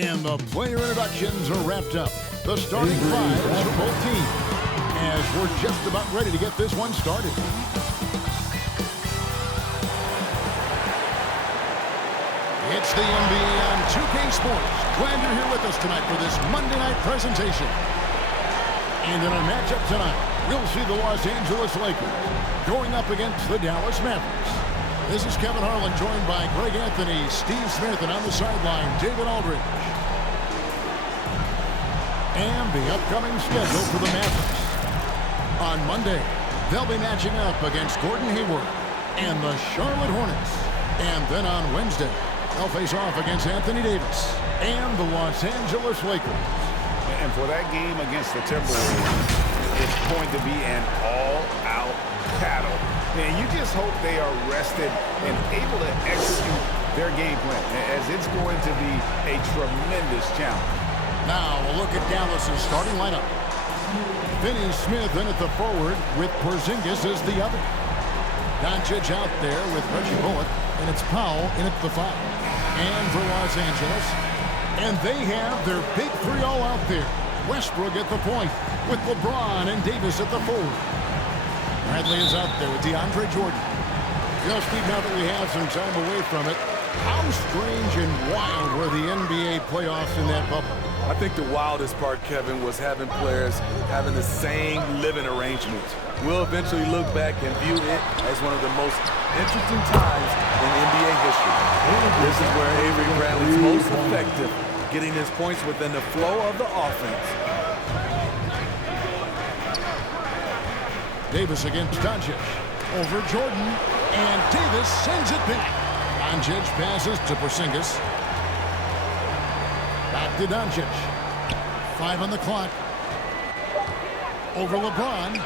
And the player introductions are wrapped up. The starting fives for both teams, as we're just about ready to get this one started. It's the NBA on 2K Sports. Glad you're here with us tonight for this Monday night presentation. And in our matchup tonight, we'll see the Los Angeles Lakers going up against the Dallas Mavericks. This is Kevin Harlan, joined by Greg Anthony, Steve Smith, and on the sideline, David Aldridge. And the upcoming schedule for the Mavericks. On Monday, they'll be matching up against Gordon Hayward and the Charlotte Hornets. And then on Wednesday, they'll face off against Anthony Davis and the Los Angeles Lakers. And for that game against the Timberwolves, it's going to be an all-out battle. And you just hope they are rested and able to execute their game plan, as it's going to be a tremendous challenge. Now we'll look at Dallas's starting lineup. Finney Smith in at the forward with Porzingis as the other. Dončić out there with Reggie Bullock, and it's Powell in at the 5. And for Los Angeles, and they have their big three all out there. Westbrook at the point with LeBron and Davis at the forward. Bradley is out there with DeAndre Jordan. You know, Steve, now that we have some time away from it, how strange and wild were the NBA playoffs in that bubble? I think the wildest part, Kevin, was having players having the same living arrangement. We'll eventually look back and view it as one of the most interesting times in NBA history. This is where Avery Bradley's most effective, getting his points within the flow of the offense. Davis against Dončić. Over Jordan. And Davis sends it back. Dončić passes to Porzingis. Back to Dončić. 5 on the clock. Over LeBron.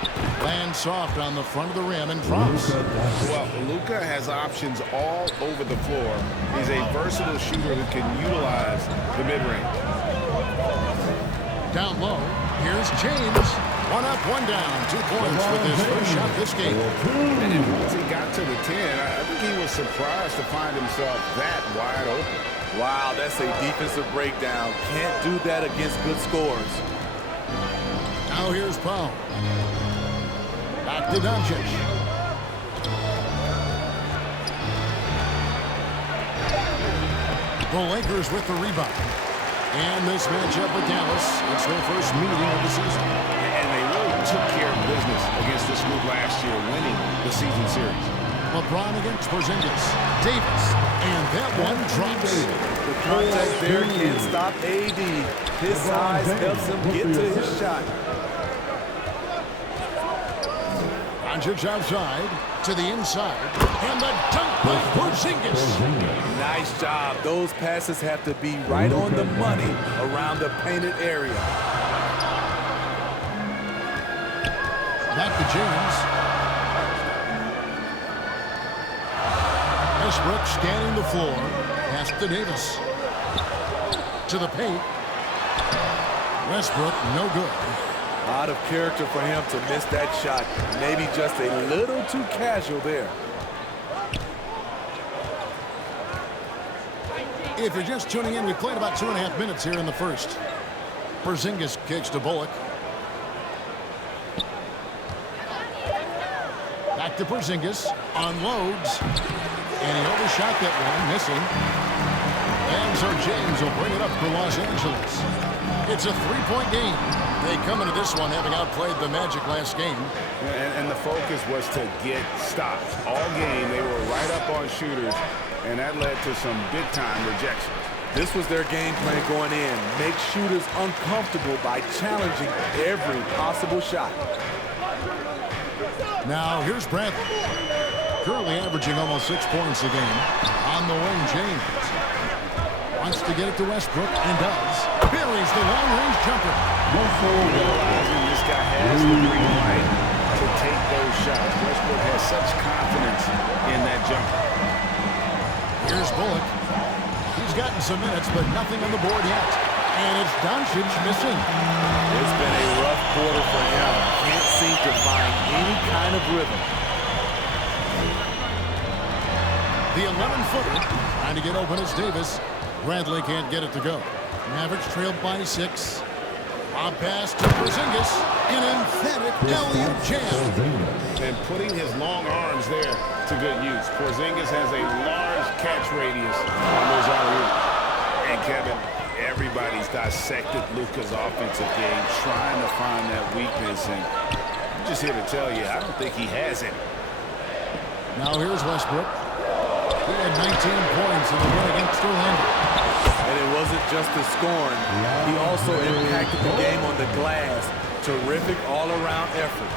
Lands soft on the front of the rim and drops. Well, Luka has options all over the floor. He's a versatile shooter who can utilize the mid-range. Down low. Here's James. 1 up, 1 down. 2 points with his first shot this game. And once he got to the 10, I think he was surprised to find himself that wide open. Wow, that's a defensive breakdown. Can't do that against good scores. Now here's Powell. Back to Dončić. The Lakers with the rebound. And this matchup with Dallas, it's their first meeting of the season. And they really took care of business against this group last year, winning the season series. LeBron against Porzingis. Davis. And that one drops. The contact there can't stop AD. His size helps him get to his shot. Dončić outside to the inside. And the dunk by Porzingis. Nice job. Those passes have to be right on the money around the painted area. Back to James. Westbrook scanning the floor. Pass to Davis. To the paint. Westbrook, no good. Out of character for him to miss that shot. Maybe just a little too casual there. If you're just tuning in, we played about 2.5 minutes here in the first. Porzingis kicks to Bullock. Back to Porzingis. Unloads. And he overshot that one, missing. And so James will bring it up for Los Angeles. It's a 3-point game. They come into this one having outplayed the Magic last game. And the focus was to get stops. All game, they were right up on shooters, and that led to some big-time rejections. This was their game plan going in. Make shooters uncomfortable by challenging every possible shot. Now, here's Bradley. Currently averaging almost 6 points a game. On the wing, James. Wants to get it to Westbrook, and does. Buries the long-range jumper. Realizing this guy has the green light to take those shots. Westbrook has such confidence in that jumper. Here's Bullock. He's gotten some minutes, but nothing on the board yet. And it's Dončić missing. It's been a rough quarter for him. Can't seem to find any kind of rhythm. The 11-footer trying to get open as Davis. Bradley can't get it to go. Mavericks trailed by 6. Lob pass to Porzingis. An emphatic alley-oop jam. And putting his long arms there to good use. Porzingis has a large catch radius on those alley-oops. And Kevin, everybody's dissected Luka's offensive game, trying to find that weakness. And I'm just here to tell you, I don't think he has it. Now here's Westbrook. He had 19 points in the win against Orlando. And it wasn't just the scoring. He also impacted the game on the glass. Terrific all-around effort.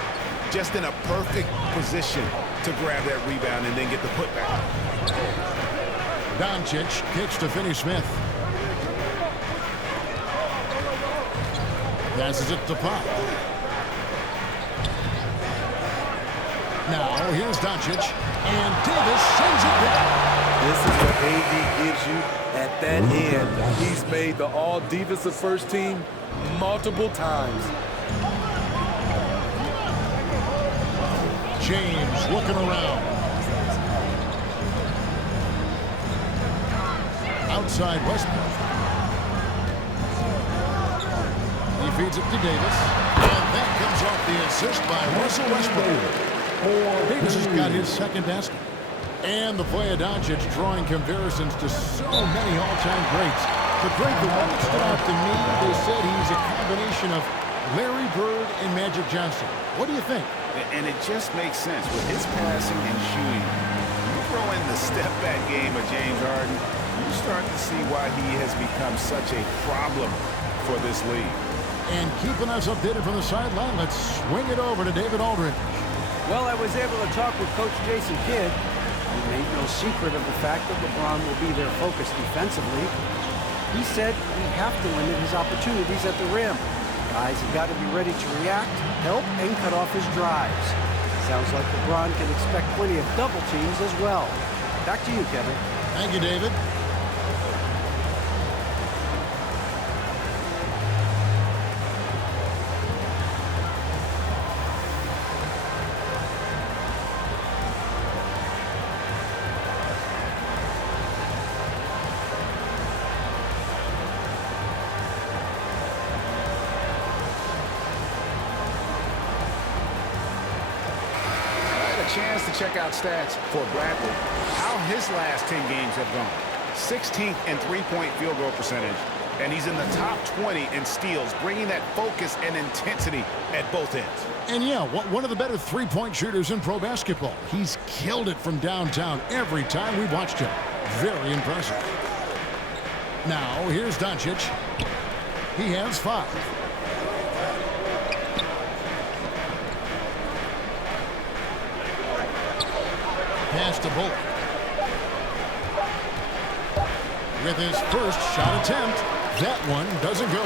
Just in a perfect position to grab that rebound and then get the putback. Dončić kicks to Finney-Smith. Passes it to Pop. Now here's Dončić. And Davis sends it down. This is what AD gives you at that end. He's made the all-defensive first team multiple times. James looking around. Outside Westbrook. He feeds it to Davis. And that comes off the assist by Russell Westbrook. Davis has got his second basket. And the play of Dončić drawing comparisons to so many all-time greats. But Greg, the one that stood out to me, they said he's a combination of Larry Bird and Magic Johnson. What do you think? And it just makes sense with his passing and shooting. You throw in the step-back game of James Harden, you start to see why he has become such a problem for this league. And keeping us updated from the sideline, let's swing it over to David Aldridge. Well, I was able to talk with Coach Jason Kidd. He made no secret of the fact that LeBron will be their focus defensively. He said we have to limit his opportunities at the rim. Guys have got to be ready to react, help, and cut off his drives. Sounds like LeBron can expect plenty of double teams as well. Back to you, Kevin. Thank you, David. Chance to check out stats for Bradley. How his last 10 games have gone. 16th in three-point field goal percentage. And he's in the top 20 in steals, bringing that focus and intensity at both ends. And yeah, one of the better three-point shooters in pro basketball. He's killed it from downtown every time we've watched him. Very impressive. Now, here's Dončić. He has 5. Pass to Bullock. With his first shot attempt, that one doesn't go.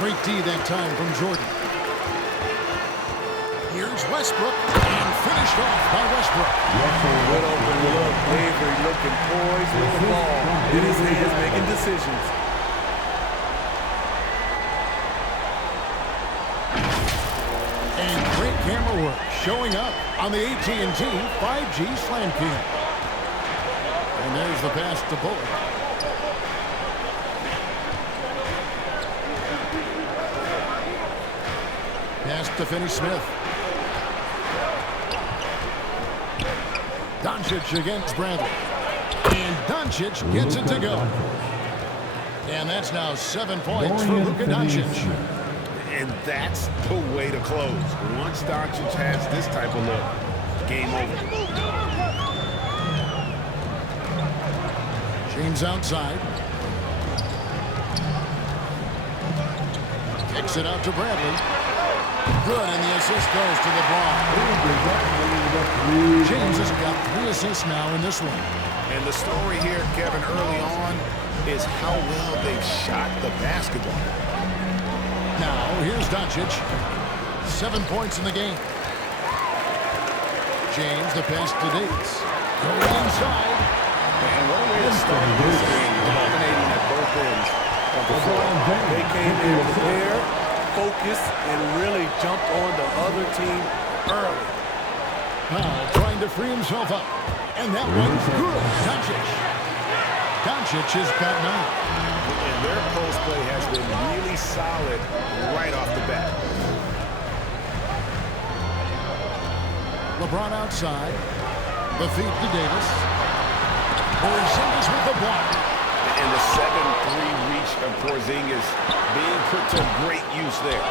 Great D that time from Jordan. Here's Westbrook, and finished off by Westbrook. Good open look. Avery looking poised with the ball in his hands, making decisions. And great camera work showing up on the AT&T 5G Slam Cam. And there's the pass to Bullock. Pass to Finney-Smith. Dončić against Bradley. And Dončić gets it to go. And that's now 7 points for Luka Dončić. And that's the way to close. Once Dončić has this type of look, game over. James outside. Kicks it out to Bradley. Good, and the assist goes to LeBron. James has got 3 assists now in this one. And the story here, Kevin, early on is how well they've shot the basketball. Now, here's Dončić. 7 points in the game. James, the pass to Davis. Going inside. And what a way to start this game, dominating at both ends of the floor. They came in prepared, focused, and really jumped on the other team early. Powell trying to free himself up. And that one's good. Dončić has got 9. And their post play has solid right off the bat. LeBron outside. The feed to Davis. Porzingis with the block. And the 7-3 reach of Porzingis being put to great use there.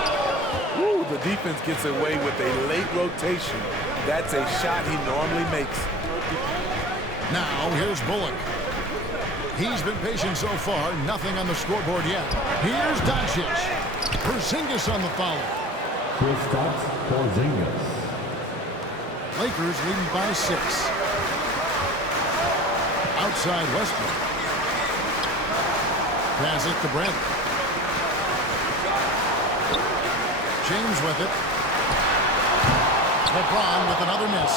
Ooh, the defense gets away with a late rotation. That's a shot he normally makes. Now here's Bullock. He's been patient so far. Nothing on the scoreboard yet. Here's Dončić. Porzingis on the foul. Porzingis. Lakers leading by 6. Outside Westbrook. Pass it to Brent. James with it. LeBron with another miss.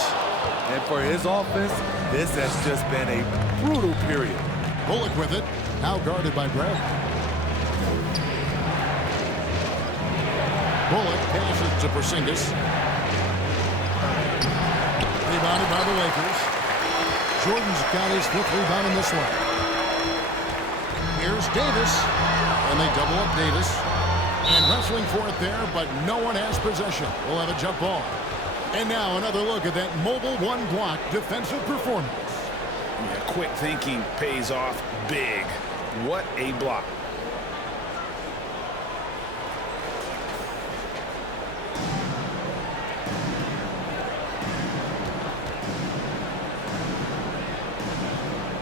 And for his offense, this has just been a brutal period. Bullock with it. Now guarded by Brent. Bullock passes to Porzingis. Rebounded by the Lakers. Jordan's got his 5th rebound in this one. Here's Davis. And they double up Davis. And wrestling for it there, but no one has possession. We'll have a jump ball. And now another look at that mobile one-block defensive performance. Yeah, quick thinking pays off big. What a block.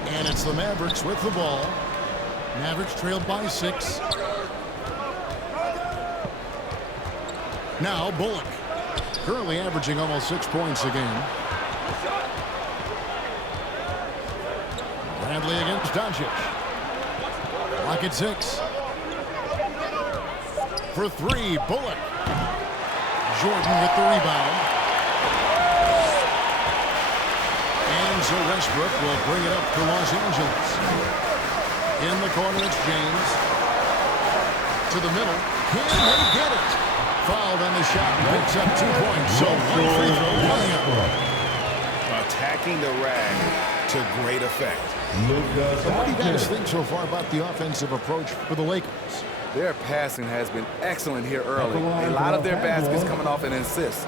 And it's the Mavericks with the ball. Mavericks trailed by 6. Now Bullock. Currently averaging almost 6 points a game. Bradley against Dončić. Lock at 6. For 3, Bullock. Jordan with the rebound. And so Westbrook will bring it up to Los Angeles. In the corner, it's James. To the middle. Can they get it? Fouled on the shot. Picks up 2 points. So 1 free throw coming up. Attacking the rag to great effect. So what do you guys think so far about the offensive approach for the Lakers? Their passing has been excellent here early. A lot of their baskets coming off an assist.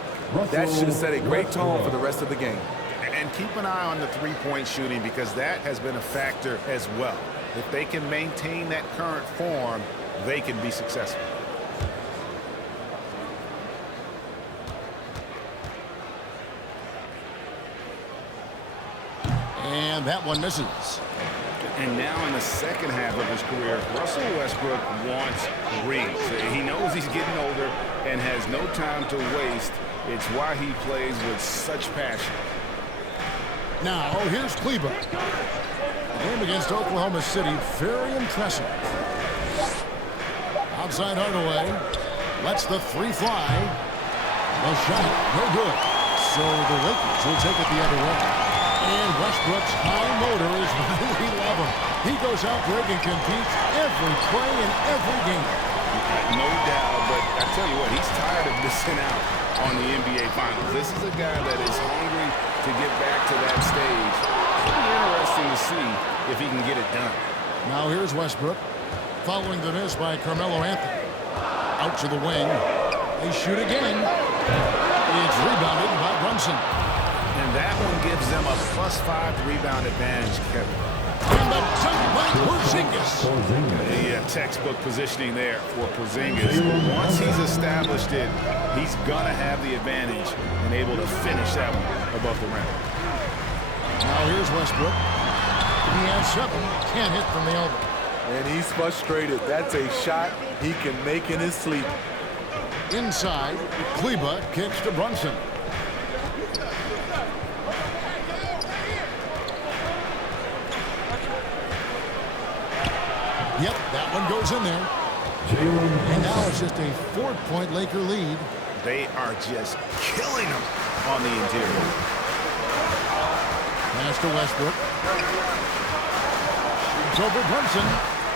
That should set a great tone for the rest of the game. And keep an eye on the three-point shooting because that has been a factor as well. If they can maintain that current form, they can be successful. And that one misses. And now in the second half of his career, Russell Westbrook wants rings. He knows he's getting older and has no time to waste. It's why he plays with such passion. Now, here's Kleber. The game against Oklahoma City, very impressive. Outside Hardaway. Lets the 3 fly. The shot, no good. So the Lakers will take it the other way. And Westbrook's high motor is why we love him. He goes out there and competes every play in every game. No doubt, but I tell you what, he's tired of missing out on the NBA Finals. This is a guy that is hungry to get back to that stage. It'll be interesting to see if he can get it done. Now here's Westbrook. Following the miss by Carmelo Anthony. Out to the wing. They shoot again. It's rebounded by Brunson. And that one gives them a +5 rebound advantage, Kevin. And the dunk by Porzingis. Yeah, textbook positioning there for Porzingis. Once he's established it, he's going to have the advantage and able to finish that one above the rim. Now here's Westbrook. He has 7. Can't hit from the elbow. And he's frustrated. That's a shot he can make in his sleep. Inside, Kleber kicks to Brunson. Yep, that one goes in there. And now it's just a 4-point Laker lead. They are just killing them on the interior. Pass to Westbrook. It's over Brunson.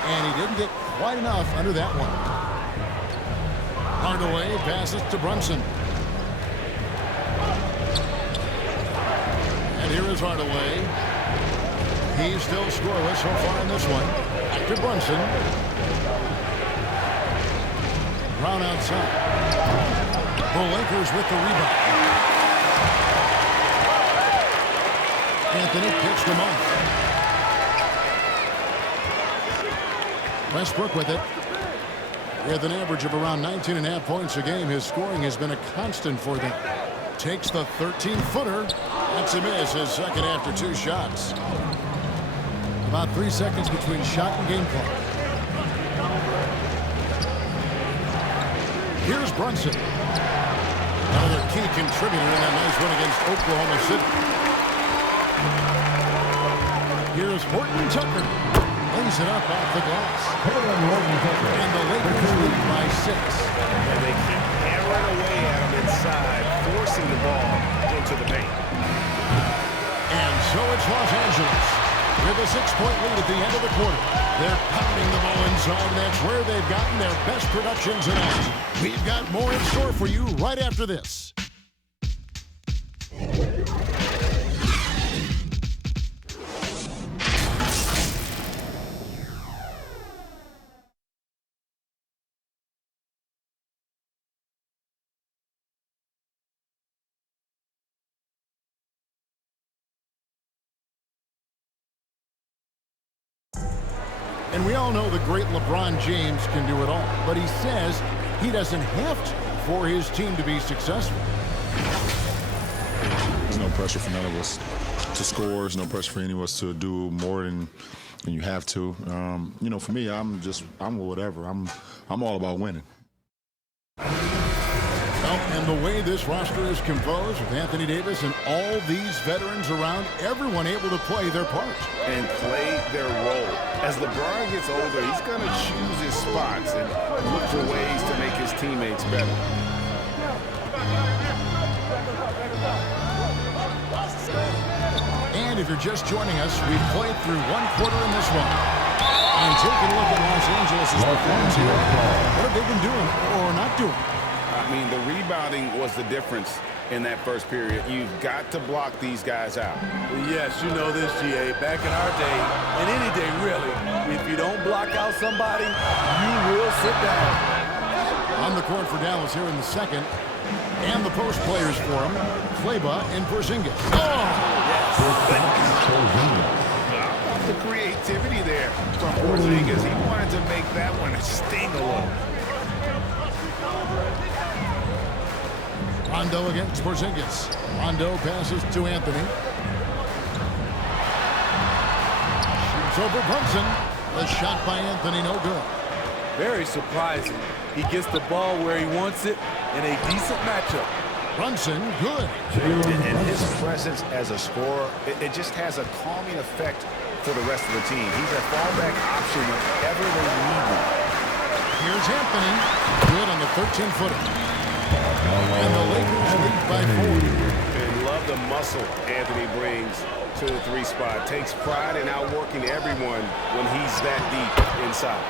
And he didn't get quite enough under that one. Hardaway passes to Brunson. And here is Hardaway. He's still scoreless so far in this one. Back to Brunson. Brown outside. The Lakers with the rebound. Anthony pitched him off. Westbrook with it. With an average of around 19.5 points a game, his scoring has been a constant for them. Takes the 13-footer. That's a miss, his second after 2 shots. About 3 seconds between shot and game clock. Here's Brunson. Another key contributor in that nice win against Oklahoma City. Here's Horton Tucker. Lays it up off the glass. And the Lakers lead by 6. And they keep hammering away at him inside, forcing the ball into the paint. And so it's Los Angeles with a 6-point lead at the end of the quarter. They're pounding the ball inside, and that's where they've gotten their best production tonight. We've got more in store for you right after this. And we all know the great LeBron James can do it all, but he says he doesn't have to for his team to be successful. There's no pressure for none of us to score. There's no pressure for any of us to do more than you have to. You know, for me, I'm whatever. I'm all about winning. Well, and the way this roster is composed with Anthony Davis and all these veterans around, everyone able to play their part. And play their role. As LeBron gets older, he's going to choose his spots and look for ways to make his teammates better. And if you're just joining us, we've played through 1 quarter in this one. And taking a look at Los Angeles' performance here, what have they been doing or not doing? I mean, the rebounding was the difference in that first period. You've got to block these guys out. Well, yes, you know this, GA. Back in our day, and any day really, if you don't block out somebody, you will sit down. On the court for Dallas here in the second. And the post players for him, Kleba and Porzingis. Oh! Yes. The creativity there from Porzingis. He wanted to make that one sting a little. Rondo against Porzingis. Rondo passes to Anthony. Shoots over Brunson. The shot by Anthony, no good. Very surprising. He gets the ball where he wants it in a decent matchup. Brunson, good. And his presence as a scorer, it just has a calming effect for the rest of the team. He's a fallback option whenever they need him. Here's Anthony. Good on the 13-footer. And the Lakers lead by 4. And love the muscle Anthony brings to the 3 spot. Takes pride in outworking everyone when he's that deep inside.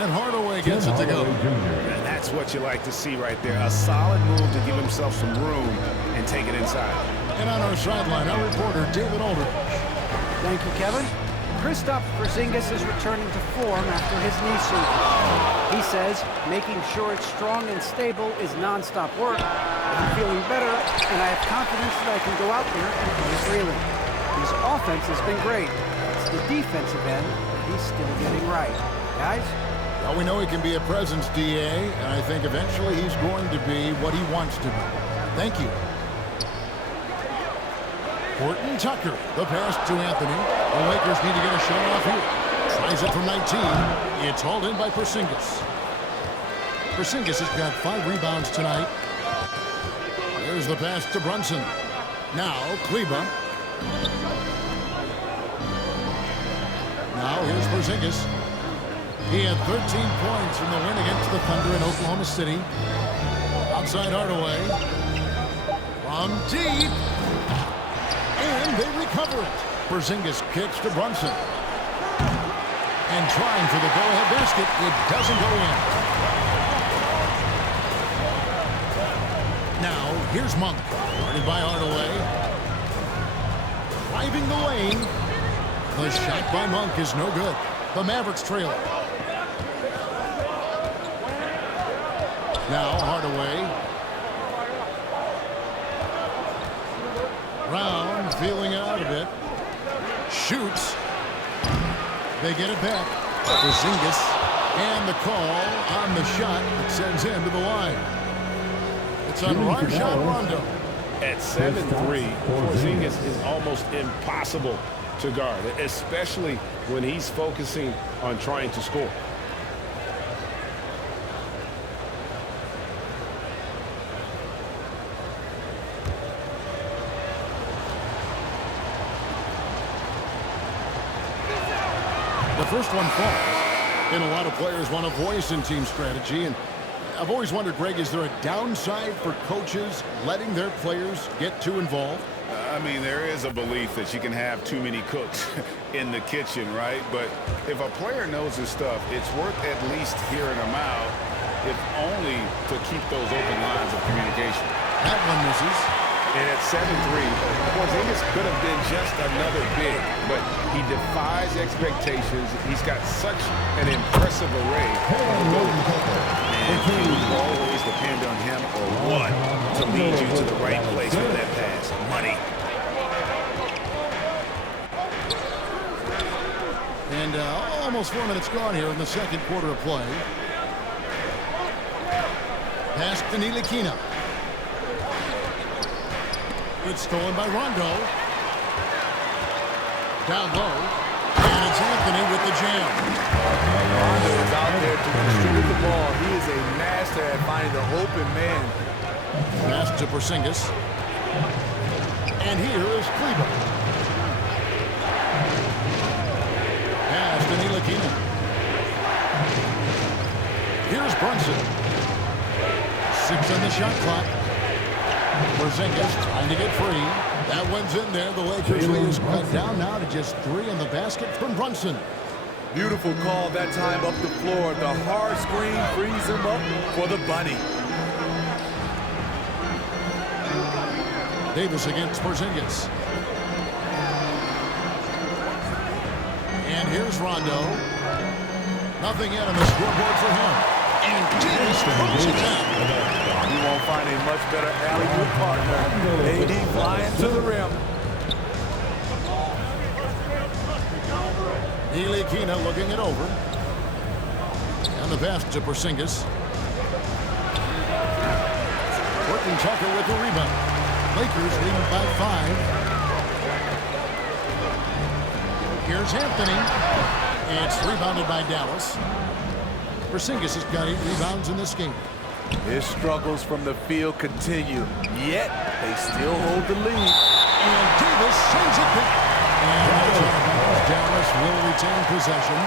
And Hardaway gets it to go. And that's what you like to see right there. A solid move to give himself some room and take it inside. And on our sideline, our reporter, David Aldridge. Thank you, Kevin. Kristaps Porzingis is returning to form after his knee surgery. He says making sure it's strong and stable is nonstop work. I'm feeling better, and I have confidence that I can go out there and play freely. His offense has been great. It's the defensive end that he's still getting right. Guys? Well, we know he can be a presence, DA, and I think eventually he's going to be what he wants to be. Thank you. Horton Tucker, the pass to Anthony. The Lakers need to get a shot off here. Tries it from 19. It's hauled in by Porzingis. Porzingis has got 5 rebounds tonight. There's the pass to Brunson. Now, Kleba. Now, here's Porzingis. He had 13 points in the win against the Thunder in Oklahoma City. Outside Hardaway. From deep. And they recover it. Porzingis kicks to Brunson. And trying for the go-ahead basket. It doesn't go in. Now, here's Monk. Guarded by Hardaway. Driving the lane. The shot by Monk is no good. The Mavericks trail. Now Hardaway. Brown feeling out a bit. Shoots. They get it back. Porzingis. And the call on the shot that sends him to the line. It's on Rajon Rondo. At 7'3", Porzingis is almost impossible to guard, especially when he's focusing on trying to score. The first one falls. And a lot of players want a voice in team strategy. And I've always wondered, Greg, is there a downside for coaches letting their players get too involved? I mean, there is a belief that you can have too many cooks in the kitchen, right? But if a player knows his stuff, it's worth at least hearing them out, if only to keep those open lines of communication. That one misses. And at 7'3", Porzingis could have been just another big, but he defies expectations. He's got such an impressive array of abilities. And you always depend on him or what to lead you to the right place with that pass. Money. And almost 4 minutes gone here in the second quarter of play. Pass to Ntilikina. It's stolen by Rondo. Down low. And it's Anthony with the jam. Rondo is out there to distribute the ball. He is a master at finding the open man. Pass to Porzingis. And here is Kleber. Pass to Ntilikina. Here's Brunson. 6 on the shot clock. Porzingis trying to get free. That one's in there. The Lakers lead is cut down now to just 3 in the basket from Brunson. Beautiful call that time up the floor. The hard screen frees him up for the bunny. Davis against Porzingis. And here's Rondo. Nothing yet on the scoreboard for him. And Davis throws it down. You won't find a much better alley-oop partner. AD flying to the rim. Ntilikina looking it over. And the pass to Porzingis. Horton Tucker with the rebound. Lakers leading by 5. Here's Anthony. It's rebounded by Dallas. Porzingis has got 8 rebounds in this game. His struggles from the field continue, yet they still hold the lead. And Davis sends it back. And Dallas will retain possession.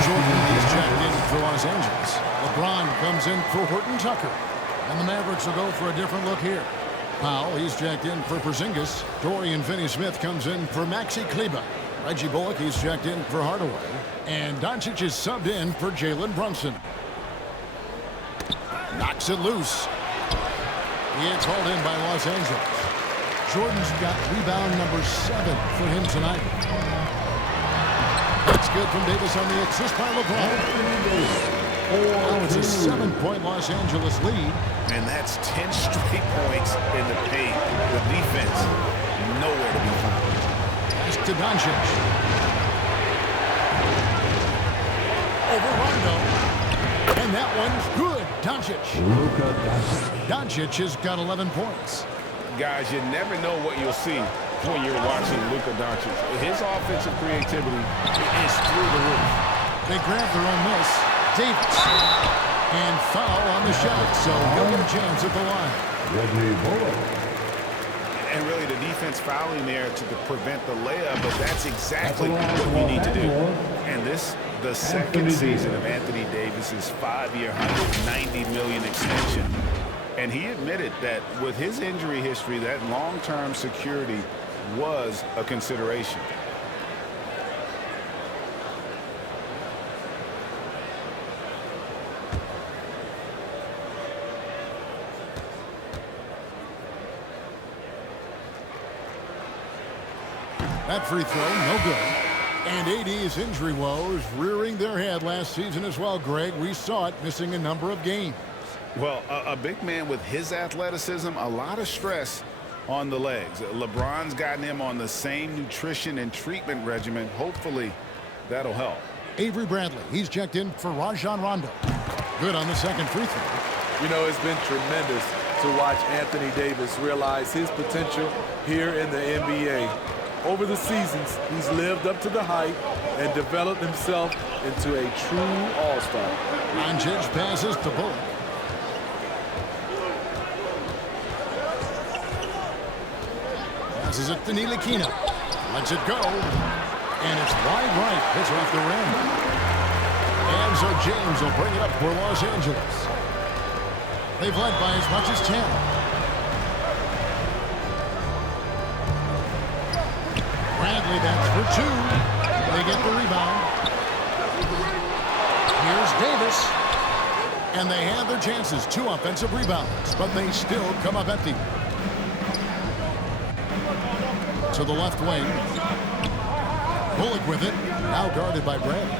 Jordan is checked in for Los Angeles. LeBron comes in for Horton Tucker. And the Mavericks will go for a different look here. Powell, he's checked in for Porzingis. Dorian Finney-Smith comes in for Maxi Kleber. Reggie Bullock, he's checked in for Hardaway. And Dončić is subbed in for Jalen Brunson. Knocks it loose. It's hauled in by Los Angeles. Jordan's got rebound number 7 for him tonight. That's good from Davis on the assist by LeBron. Now it's a 7-point Los Angeles lead. And that's 10 straight points in the paint. The defense, nowhere to be found. Pass to Dončić. Over Rondo. And that one's good. Dončić. Dončić has got 11 points. Guys, you never know what you'll see when you're watching Luka Dončić. His offensive creativity is through the roof. They grab their own miss. Davis. And foul on the shot, so no chance at the line. And really the defense fouling there to prevent the layup, but that's exactly what we need to do. And this, the second season of Anthony Davis's 5-year, $190 million extension. And he admitted that with his injury history, that long-term security was a consideration. That free throw, no good. And AD's injury woes rearing their head last season as well, Greg. We saw it missing a number of games. Well, a big man with his athleticism, a lot of stress on the legs. LeBron's gotten him on the same nutrition and treatment regimen. Hopefully, that'll help. Avery Bradley, he's checked in for Rajon Rondo. Good on the second free throw. You know, it's been tremendous to watch Anthony Davis realize his potential here in the NBA. Over the seasons, he's lived up to the hype and developed himself into a true all-star. Dončić passes to Bullock. Passes it to Ntilikina. Lets it go. And it's wide right. Hits off the rim. And so James will bring it up for Los Angeles. They've led by as much as 10. Bradley, that's for 2. They get the rebound. Here's Davis. And they have their chances. 2 offensive rebounds. But they still come up empty. To the left wing. Bullock with it. Now guarded by Bradley.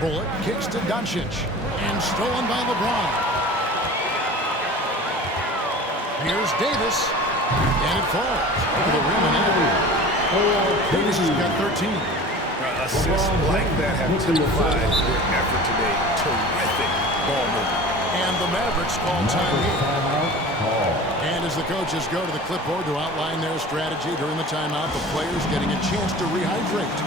Bullock kicks to Dončić. And stolen by LeBron. Here's Davis. And it falls over the rim and in. Davis has got 13. Assists like that have typified their effort today. Terrific ball movement. And the Mavericks call time here. And as the coaches go to the clipboard to outline their strategy during the timeout, the players getting a chance to rehydrate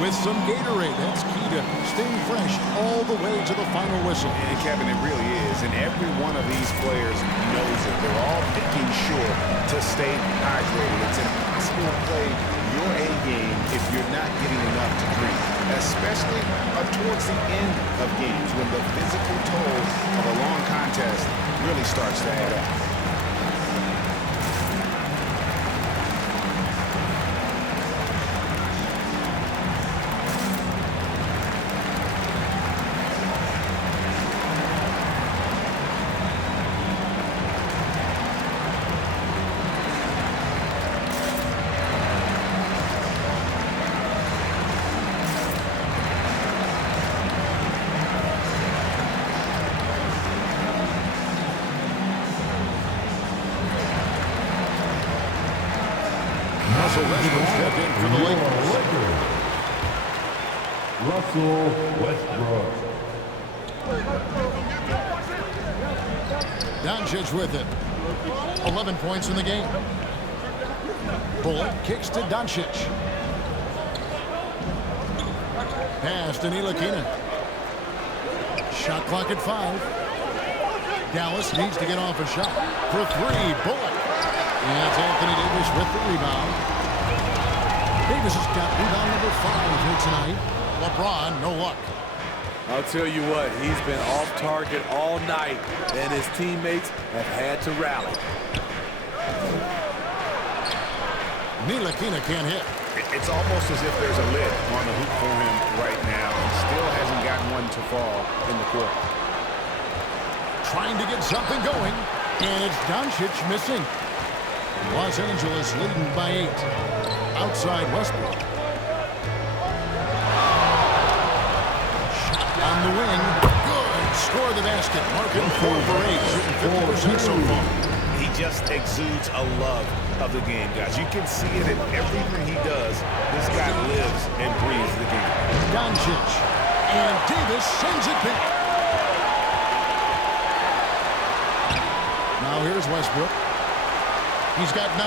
with some Gatorade. That's key to staying fresh all the way to the final whistle. And Kevin, it really is. And every one of these players knows it. They're all making sure to stay hydrated. It's impossible to play your A game if you're not getting enough to drink, especially towards the end of games when the physical toll of a long contest really starts to add up. Russell Westbrook stepped in for the Lakers. Russell Westbrook. Dončić with it. 11 points in the game. Bullock kicks to Dončić. Pass to Ntilikina. Shot clock at 5. Dallas needs to get off a shot. For 3, Bullock. And it's Anthony Davis with the rebound. Davis has got rebound number 5 here tonight. LeBron, no luck. I'll tell you what, he's been off target all night, and his teammates have had to rally. Ntilikina can't hit. It's almost as if there's a lid on the hoop for him right now. He still hasn't gotten one to fall in the court. Trying to get something going, and it's Dončić missing. Los Angeles leading by 8. Outside Westbrook. Shot on the wing. Good. Score the basket. Marking 4 for 8. Shooting 50% so far. He just exudes a love of the game, guys. You can see it in everything he does. This guy lives and breathes the game. Dončić. And Davis sends it back. Now here's Westbrook. He's got 9.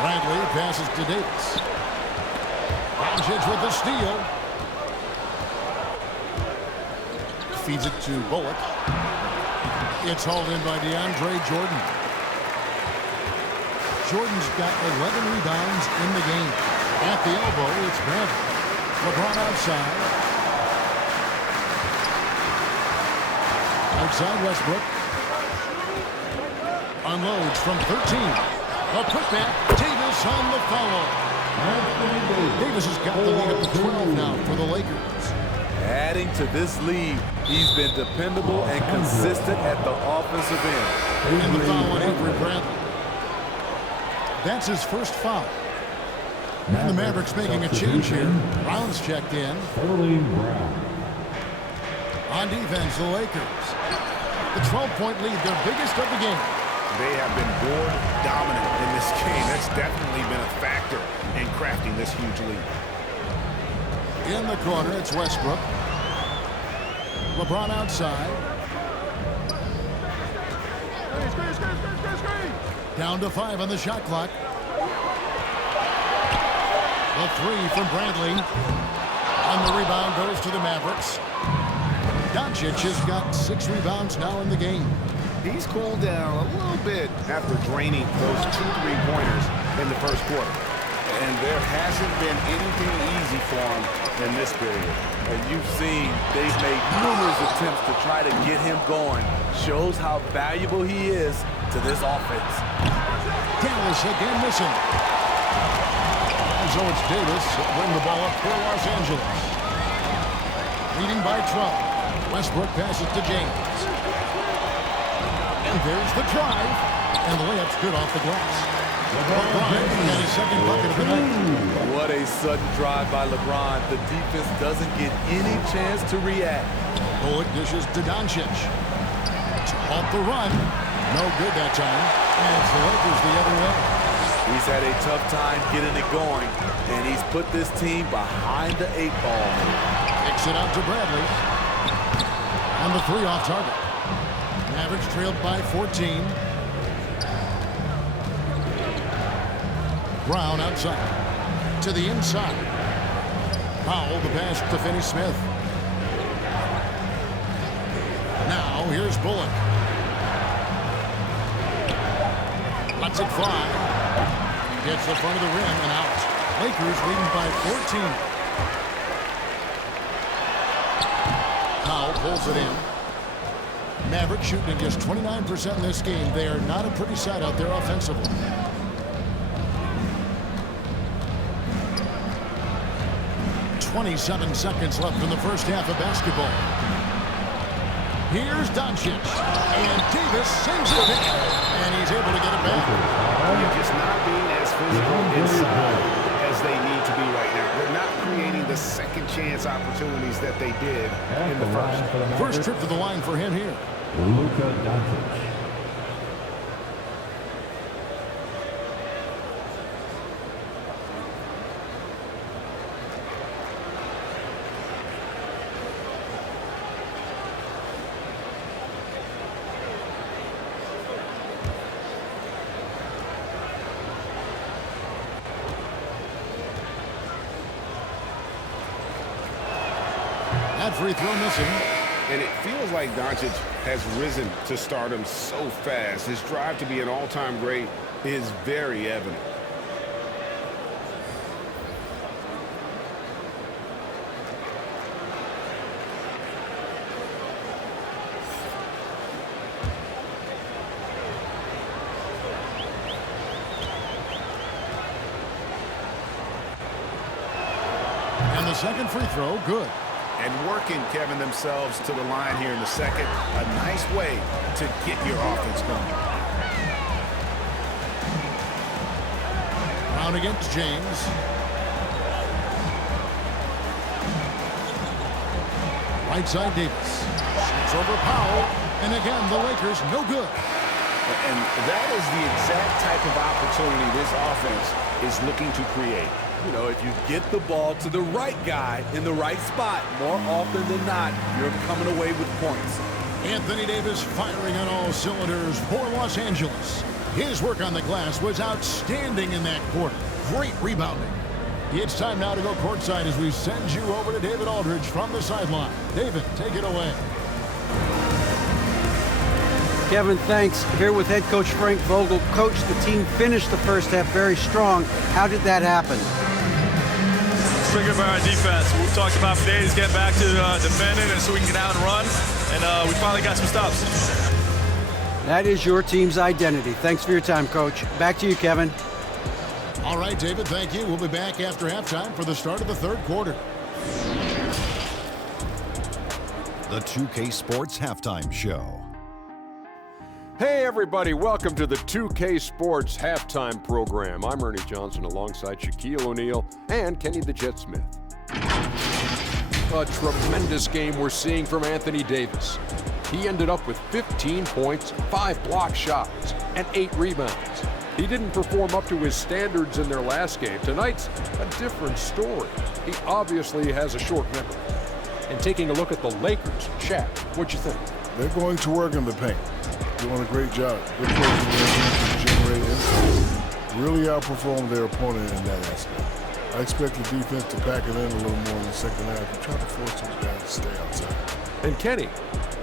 Bradley passes to Davis. Dončić with the steal. Feeds it to Bullock. It's hauled in by DeAndre Jordan. Jordan's got 11 rebounds in the game. At the elbow, it's Bradley. LeBron outside. Outside Westbrook. Unloads from 13. A putback. Davis on the foul. Davis has got the lead up to 12 now for the Lakers. Adding to this lead, he's been dependable and consistent at the offensive end. And the foul on Avery Bradley. That's his first foul. And the Mavericks making a change here. Brown's checked in. On defense, the Lakers. The 12-point lead, their biggest of the game. They have been board dominant in this game. That's definitely been a factor in crafting this huge lead. In the corner, it's Westbrook. LeBron outside. Down to 5 on the shot clock. The 3 from Bradley. And the rebound goes to the Mavericks. Dončić has got 6 rebounds now in the game. He's cooled down a little bit after draining those 2 3-pointers in the first quarter. And there hasn't been anything easy for him in this period. And you've seen they've made numerous attempts to try to get him going. Shows how valuable he is to this offense. Dallas again missing. So it's Davis bring the ball up for Los Angeles. Leading by 12. Westbrook passes to James. And there's the drive. And the layup's good off the glass. LeBron got his second bucket of the night. What a sudden drive by LeBron. The defense doesn't get any chance to react. Bullock dishes to Dončić. To halt the run. No good that time. And it's the Lakers the other way. He's had a tough time getting it going, and he's put this team behind the 8 ball. Kicks it out to Bradley. And the 3 off target. Mavericks trailed by 14. Brown outside. To the inside. Powell, the pass to Finney-Smith. Now, here's Bullock. Lets it fly. Gets the front of the rim and out. Lakers leading by 14. Powell pulls it in. Mavericks shooting just 29% in this game. They are not a pretty sight out there offensively. .27 seconds left in the first half of basketball. Here's Dončić. And Davis sends it in. And he's able to get it back. They're just not being as physical inside as they need to be right now. They're not creating the second chance opportunities that they did in the first. First trip to the line for him here. Luka Dončić. That free throw missing. And it feels like Dončić has risen to stardom so fast. His drive to be an all-time great is very evident. And the second free throw, good. And working, Kevin, themselves to the line here in the second. A nice way to get your offense going. Brown against James. Right side Davis. Shoots over Powell. And again, the Lakers no good. And that is the exact type of opportunity this offense is looking to create. You know, if you get the ball to the right guy in the right spot, more often than not, you're coming away with points. Anthony Davis firing on all cylinders for Los Angeles. His work on the glass was outstanding in that quarter. Great rebounding. It's time now to go courtside as we send you over to David Aldridge from the sideline. David, take it away. Kevin, thanks. Here with head coach Frank Vogel. Coach, the team finished the first half very strong. How did that happen? Triggered by our defense. We talked about for days getting back to defending and so we can get out and run, and we finally got some stops. That is your team's identity. Thanks for your time, Coach. Back to you, Kevin. All right, David, thank you. We'll be back after halftime for the start of the third quarter. The 2K Sports Halftime Show. Hey everybody, welcome to the 2K Sports Halftime Program. I'm Ernie Johnson alongside Shaquille O'Neal and Kenny the Jet Smith. a tremendous game we're seeing from Anthony Davis. He ended up with 15 points, 5 block shots, and 8 rebounds. He didn't perform up to his standards in their last game. Tonight's a different story. He obviously has a short memory. And taking a look at the Lakers, Shaq, what'd you think? They're going to work in the paint. Doing a great job. They're to generate insights. Really outperformed their opponent in that aspect. I expect the defense to pack it in a little more in the second half and try to force those guys to stay outside. And Kenny,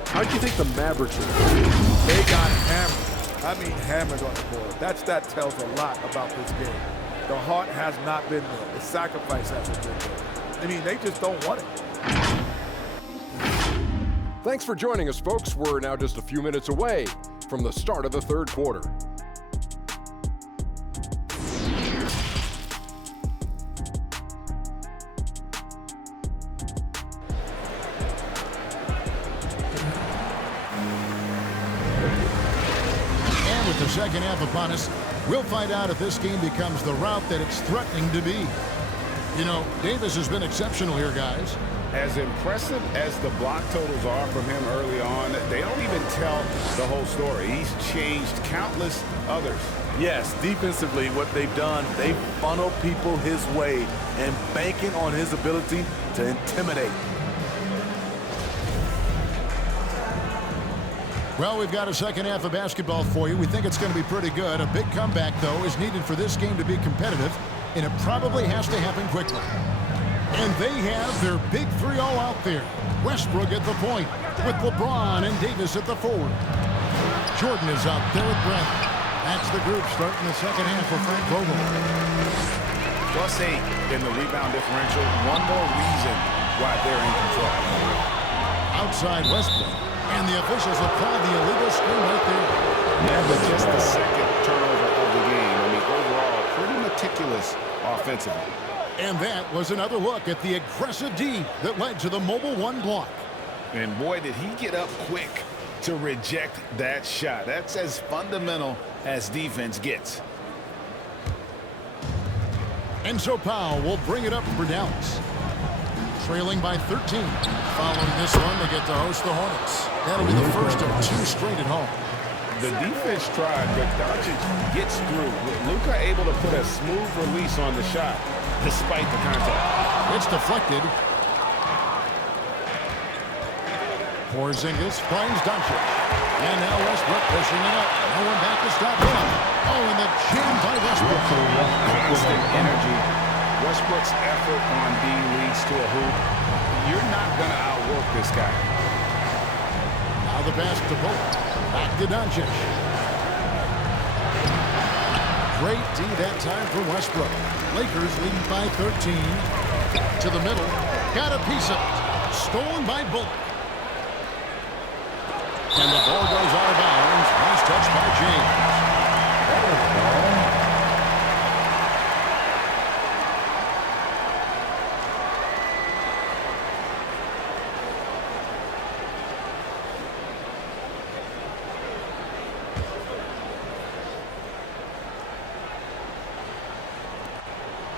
how'd you think the Mavericks were? They got hammered. I mean hammered on the board. That tells a lot about this game. The heart has not been there. The sacrifice hasn't been there. I mean, they just don't want it. Thanks for joining us, folks. We're now just a few minutes away from the start of the third quarter. And with the second half upon us, we'll find out if this game becomes the route that it's threatening to be. You know, Davis has been exceptional here, guys. As impressive as the block totals are from him early on, they don't even tell the whole story. He's changed countless others. Yes, defensively, what they've done, they funnel people his way and banking on his ability to intimidate. Well, we've got a second half of basketball for you. We think it's going to be pretty good. A big comeback, though, is needed for this game to be competitive, and it probably has to happen quickly. And they have their big three all out there. Westbrook at the point with LeBron and Davis at the forward. Jordan is out there with Brent. That's the group starting the second half for Frank Vogel. +8 in the rebound differential. One more reason why they're in control. Outside Westbrook. And the officials have called the illegal screen right there. Yeah, but just the second turnover of the game. I mean, overall, pretty meticulous offensively. And that was another look at the aggressive D that led to the mobile one block. And boy, did he get up quick to reject that shot. That's as fundamental as defense gets. And so Powell will bring it up for Dallas. Trailing by 13. Following this one, they get to host the Hornets. That'll be the first of 2 straight at home. The defense tried, but Dončić gets through. With Luka able to put a smooth release on the shot despite the contact. It's deflected. Porzingis finds Dončić. And now Westbrook pushing it up. No one back to stop him. Oh, and the jam by Westbrook. Constant energy. Westbrook's effort on D leads to a hoop. You're not going to outwork this guy. Now the pass to Bullock. Back to Dončić. Great D that time for Westbrook. Lakers leading by 13. To the middle. Got a piece of it. Stolen by Bullock. And the ball goes out of bounds. Nice touch by James.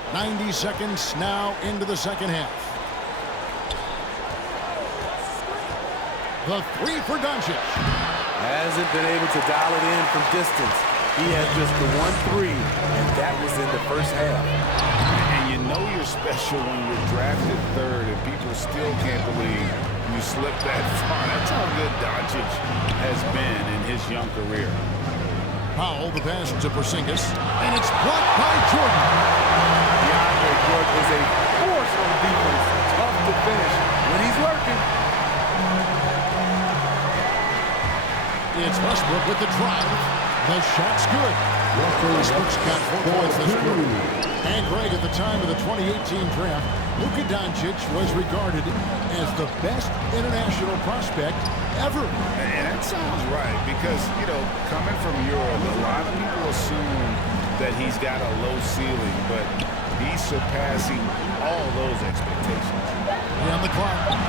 .90 seconds now into the second half. The three for Dončić. Hasn't been able to dial it in from distance. He has just the 1-3, and that was in the first half. And you know you're special when you're drafted third and people still can't believe you slipped that far. That's how good Dončić has been in his young career. Powell, the pass to Porzingis, and it's blocked by Jordan. DeAndre Jordan is a force on defense. Tough to finish when he's working. It's Westbrook with the drive. The shot's good. Westbrook's got 4 points this quarter. And Greg, at the time of the 2018 draft, Luka Dončić was regarded as the best international prospect ever. And that sounds right because, you know, coming from Europe, a lot of people assume that he's got a low ceiling, but he's surpassing all those expectations. On the clock.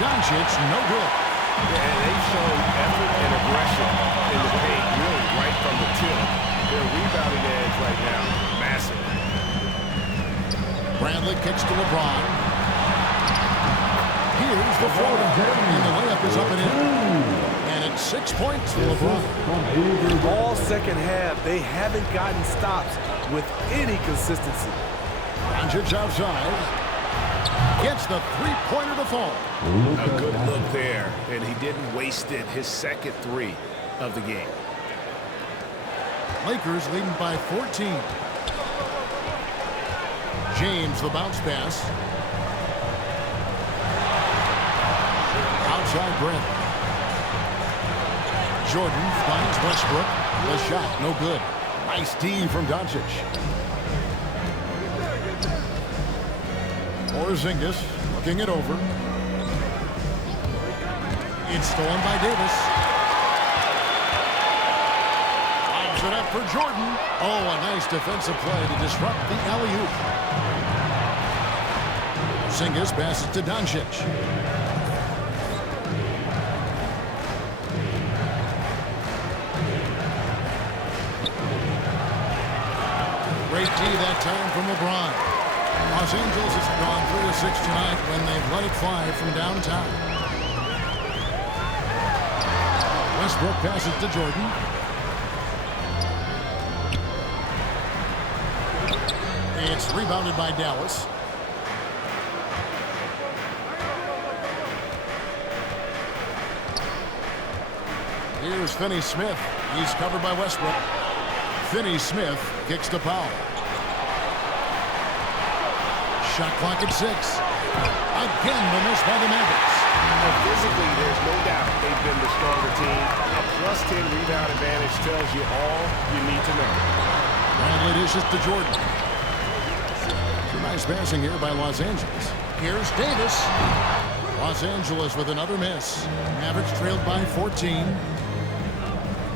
Dončić, no good. Yeah, and they've shown effort and aggression in the paint really right from the tip. Their rebounding edge right now, massive. Bradley kicks to LeBron. Here's the floater. And the layup is up and in. And it's 6 points for LeBron. All second half, they haven't gotten stops with any consistency. Dončić outside. Gets the three-pointer to fall. A good look there, and he didn't waste it. His second three of the game. Lakers leading by 14. James, the bounce pass. Outside Brent. Jordan finds Westbrook. The shot, no good. Nice D from Dončić. Porzingis looking it over. It's stolen by Davis. Lobs it up for Jordan. Oh, a nice defensive play to disrupt the alley-oop. Porzingis passes to Dončić. Great D that time from LeBron. Los Angeles has gone 3 of 6 tonight when they've let it fly from downtown. Westbrook passes to Jordan. It's rebounded by Dallas. Here's Finney-Smith. He's covered by Westbrook. Finney-Smith kicks to Powell. Shot clock at 6. Again, the miss by the Mavericks. Physically, there's no doubt they've been the stronger team. A +10 rebound advantage tells you all you need to know. Bradley dishes to Jordan. Nice passing here by Los Angeles. Here's Davis. Los Angeles with another miss. Mavericks trailed by 14.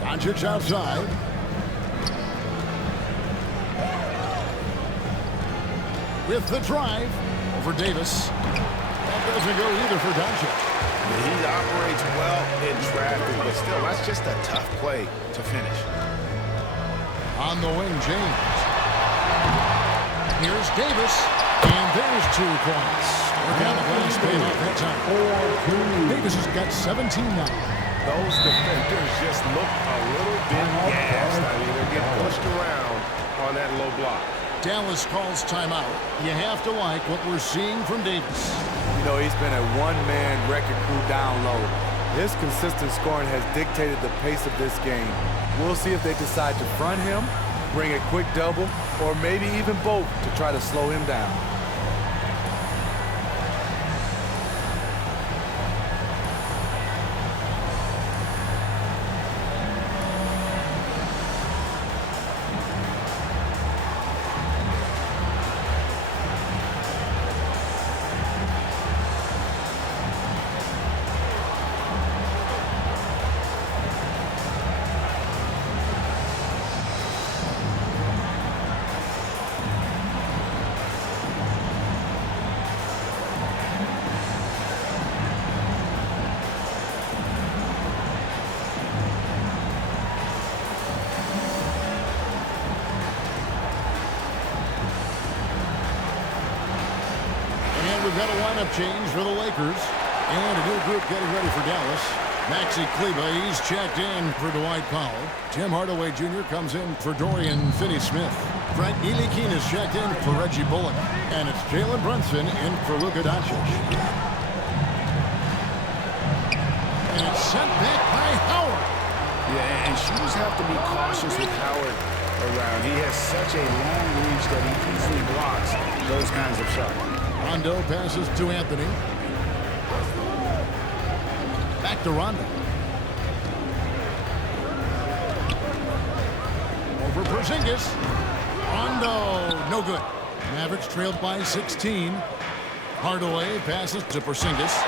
Dončić outside. With the drive over Davis. That doesn't go either for Dončić. He operates well in traffic, but still, that's just a tough play to finish. On the wing, James. Here's Davis. And there's 2 points. Working on the glass paid off that time. Davis has got 17 now. Those defenders just look a little bit gassed. I mean, they're getting pushed around on that low block. Dallas calls timeout. You have to like what we're seeing from Davis. You know, he's been a one-man wrecking crew down low. His consistent scoring has dictated the pace of this game. We'll see if they decide to front him, bring a quick double, or maybe even both to try to slow him down. We've got a lineup change for the Lakers. And a new group getting ready for Dallas. Maxi Kleber, he's checked in for Dwight Powell. Tim Hardaway Jr. comes in for Dorian Finney-Smith. Frank Ntilikina is checked in for Reggie Bullock. And it's Jalen Brunson in for Luka Dončić. And it's sent back by Howard. Yeah, and shooters have to be cautious with Howard around. He has such a long reach that he easily blocks those kinds of shots. Rondo passes to Anthony. Back to Rondo. Over Porzingis. Rondo, no good. Mavericks trailed by 16. Hardaway passes to Porzingis.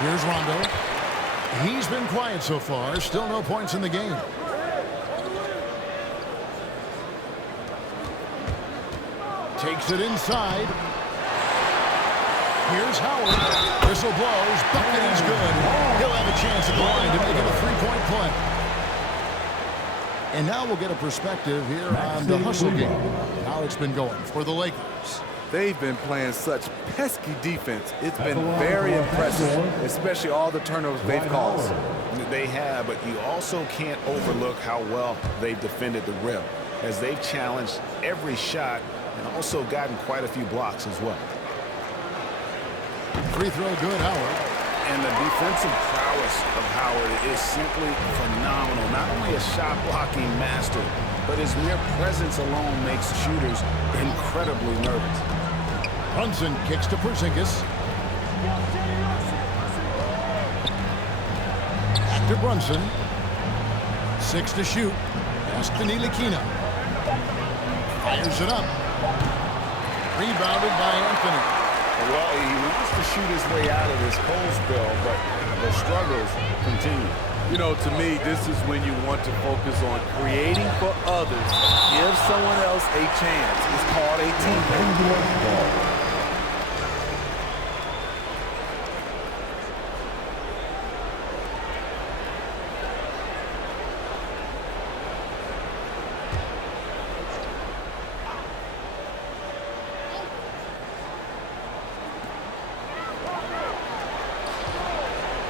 Here's Rondo. He's been quiet so far. Still no points in the game. Takes it inside. Here's Howard. Whistle blows. Bucket is good. He'll have a chance at the line to make it a three-point play. And now we'll get a perspective here on the hustle game. How it's been going for the Lakers. They've been playing such pesky defense. It's been very impressive, especially all the turnovers they've caused. They have, but you also can't overlook how well they've defended the rim, as they've challenged every shot and also gotten quite a few blocks as well. Free throw good, Howard. And the defensive prowess of Howard is simply phenomenal. Not only a shot-blocking master, but his mere presence alone makes shooters incredibly nervous. Brunson kicks to Porzingis. Back to Brunson. 6 to shoot. Pass to Ntilikina. Fires it up. Rebounded by Anthony. Well, he wants to shoot his way out of this cold spell, but the struggles continue. You know, to me, this is when you want to focus on creating for others. Give someone else a chance. It's called a teammate.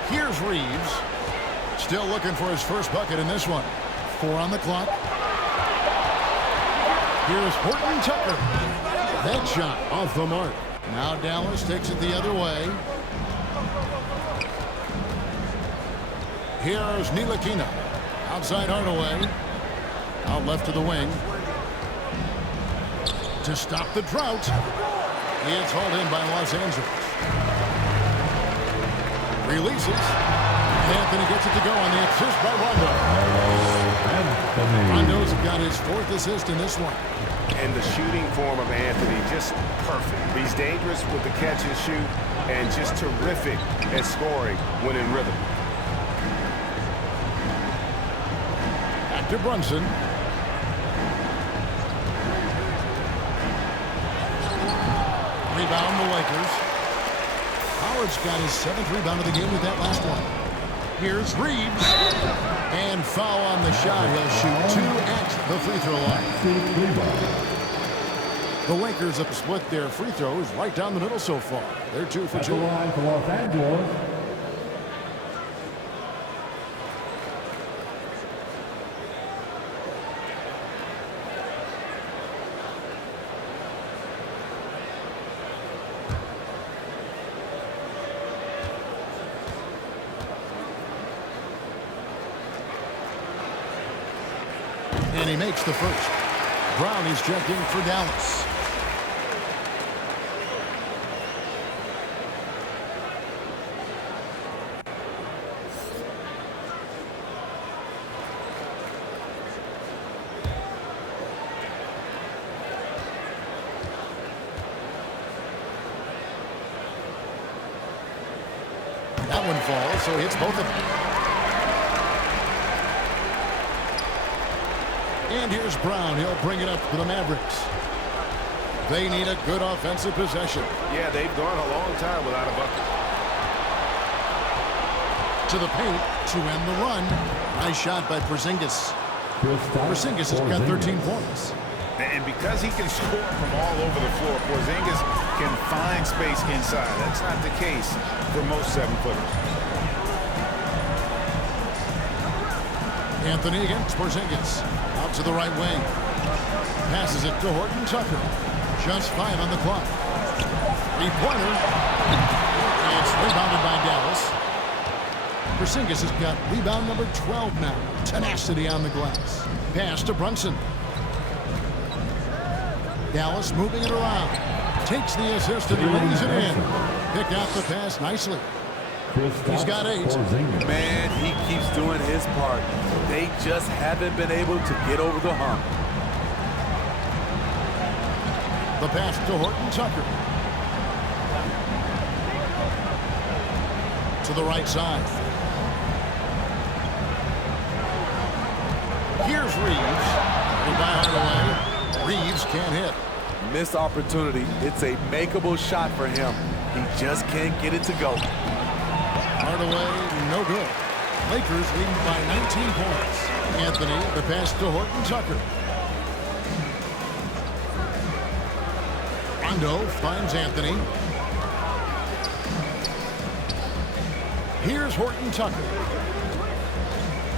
Here's Reeves. Still looking for his first bucket in this one. 4 on the clock. Here's Horton Tucker. That shot off the mark. Now Dallas takes it the other way. Here's Ntilikina. Outside Hardaway. Out left to the wing. To stop the drought. It's hauled in by Los Angeles. Releases. Anthony gets it to go on the assist by Rondo. Rondo's got his 4th assist in this one. And the shooting form of Anthony, just perfect. He's dangerous with the catch and shoot, and just terrific at scoring when in rhythm. Back to Brunson. Rebound the Lakers. Howard's got his 7th rebound of the game with that last one. Here's Reeves. And foul on the shot. He'll shoot 2 at the free throw line. The Lakers have split their free throws right down the middle so far. They're 2 for 2. Line for Los Angeles. And he makes the first. Brown is checked in for Dallas. That one falls, so hits both of them. And here's Brown. He'll bring it up to the Mavericks. They need a good offensive possession. Yeah, they've gone a long time without a bucket. To the paint to end the run. Nice shot by Porzingis. Porzingis has got 13 points. And because he can score from all over the floor, Porzingis can find space inside. That's not the case for most 7-footers. Anthony against Porzingis. Out to the right wing. Passes it to Horton Tucker. Just 5 on the clock. 3-pointer. It's rebounded by Dallas. Porzingis has got rebound number 12 now. Tenacity on the glass. Pass to Brunson. Dallas moving it around. Takes the assist and lays it in. Picked out the pass nicely. He's got 8. Man, he keeps doing his part. They just haven't been able to get over the hump. The pass to Horton Tucker. To the right side. Here's Reeves. By Hardaway. Reeves can't hit. Missed opportunity. It's a makeable shot for him. He just can't get it to go. Hardaway, no good. Lakers leading by 19 points. Anthony, the pass to Horton Tucker. Rondo finds Anthony. Here's Horton Tucker.